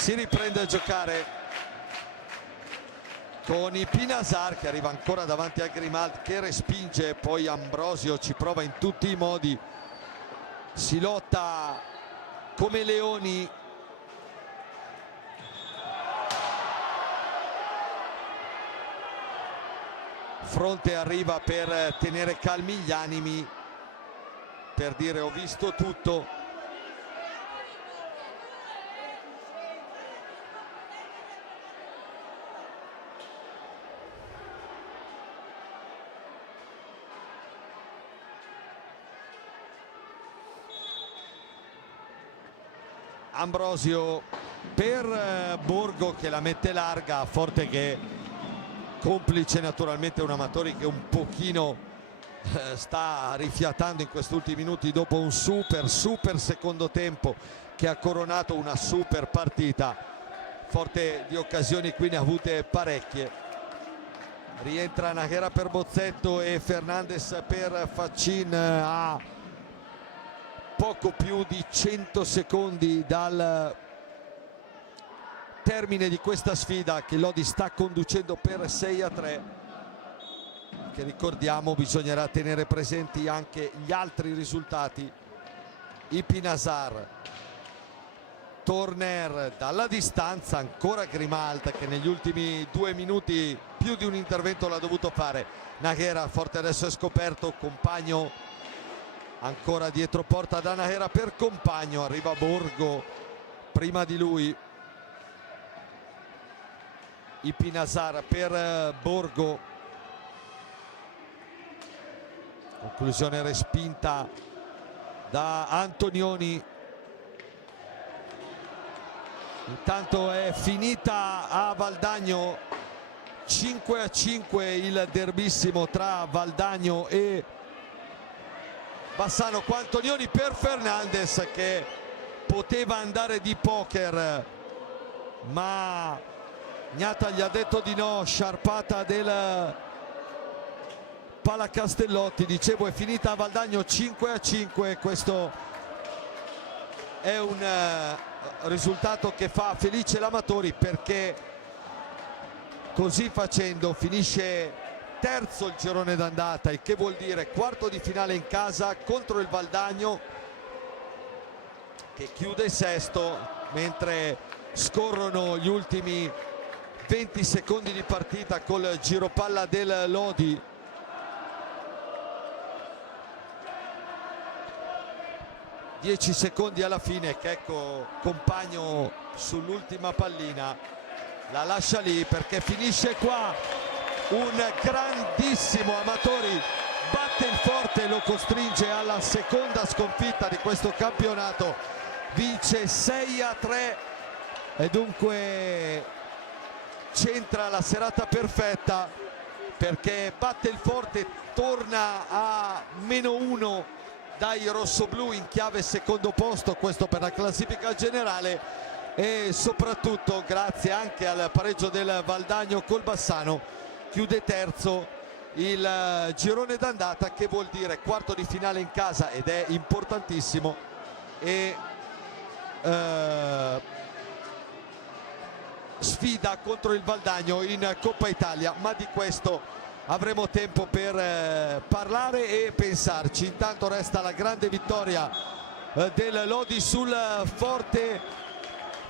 si riprende a giocare con i Pinasar, che arriva ancora davanti a Grimald, che respinge, poi Ambrosio ci prova in tutti i modi, si lotta come leoni. Fronte arriva per tenere calmi gli animi, per dire ho visto tutto. Ambrosio per Borgo, che la mette larga, Forte che complice naturalmente un Amatori che un pochino sta rifiatando in questi ultimi minuti dopo un super secondo tempo che ha coronato una super partita. Forte di occasioni qui ne ha avute parecchie. Rientra Nájera per Bozzetto e Fernandez per Faccin a poco più di 100 secondi dal termine di questa sfida che Lodi sta conducendo per 6-3, che ricordiamo bisognerà tenere presenti anche gli altri risultati. I Pinasar, Torner dalla distanza, ancora Grimald che negli ultimi 2 minuti più di un intervento l'ha dovuto fare. Nájera, Forte adesso è scoperto, Compagno ancora dietro porta da Nájera per Compagno, arriva Borgo prima di lui. I Pinasar per Borgo, conclusione respinta da Antonioni. Intanto è finita a Valdagno, 5-5 il derbissimo tra Valdagno e Bassano. Qua Antonioni per Fernandez, che poteva andare di poker ma Gnata gli ha detto di no. Sciarpata del Palacastellotti. Dicevo, è finita a Valdagno 5-5. Questo è un risultato che fa felice l'Amatori, perché così facendo finisce terzo il girone d'andata, il che vuol dire quarto di finale in casa contro il Valdagno, che chiude sesto, mentre scorrono gli ultimi 20 secondi di partita col giropalla del Lodi. Dieci secondi alla fine, che ecco Compagno sull'ultima pallina, la lascia lì perché finisce qua. Un grandissimo Amatori batte il Forte e lo costringe alla seconda sconfitta di questo campionato, vince 6-3 e dunque centra la serata perfetta, perché batte il Forte, torna a -1 dai rossoblù in chiave secondo posto, questo per la classifica generale, e soprattutto grazie anche al pareggio del Valdagno col Bassano chiude terzo il girone d'andata, che vuol dire quarto di finale in casa, ed è importantissimo, e sfida contro il Valdagno in Coppa Italia, ma di questo avremo tempo per parlare e pensarci. Intanto resta la grande vittoria del Lodi sul Forte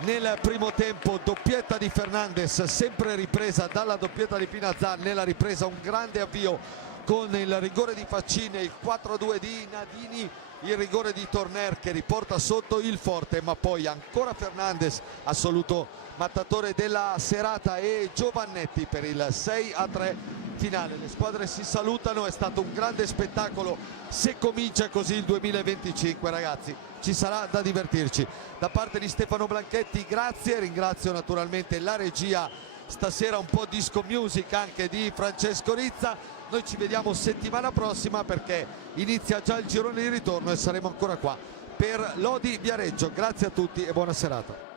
nel primo tempo, doppietta di Fernandez sempre ripresa dalla doppietta di Pinasar. Nella ripresa un grande avvio con il rigore di Faccin, il 4-2 di Nadini, il rigore di Torner che riporta sotto il Forte, ma poi ancora Fernandez, assoluto mattatore della serata, e Giovannetti per il 6-3 finale. Le squadre si salutano, è stato un grande spettacolo. Se comincia così il 2025, ragazzi, ci sarà da divertirci. Da parte di Stefano Blanchetti grazie, ringrazio naturalmente la regia, stasera un po' disco music anche di Francesco Rizza. Noi ci vediamo settimana prossima, perché inizia già il girone di ritorno e saremo ancora qua per Lodi Viareggio. Grazie a tutti e buona serata.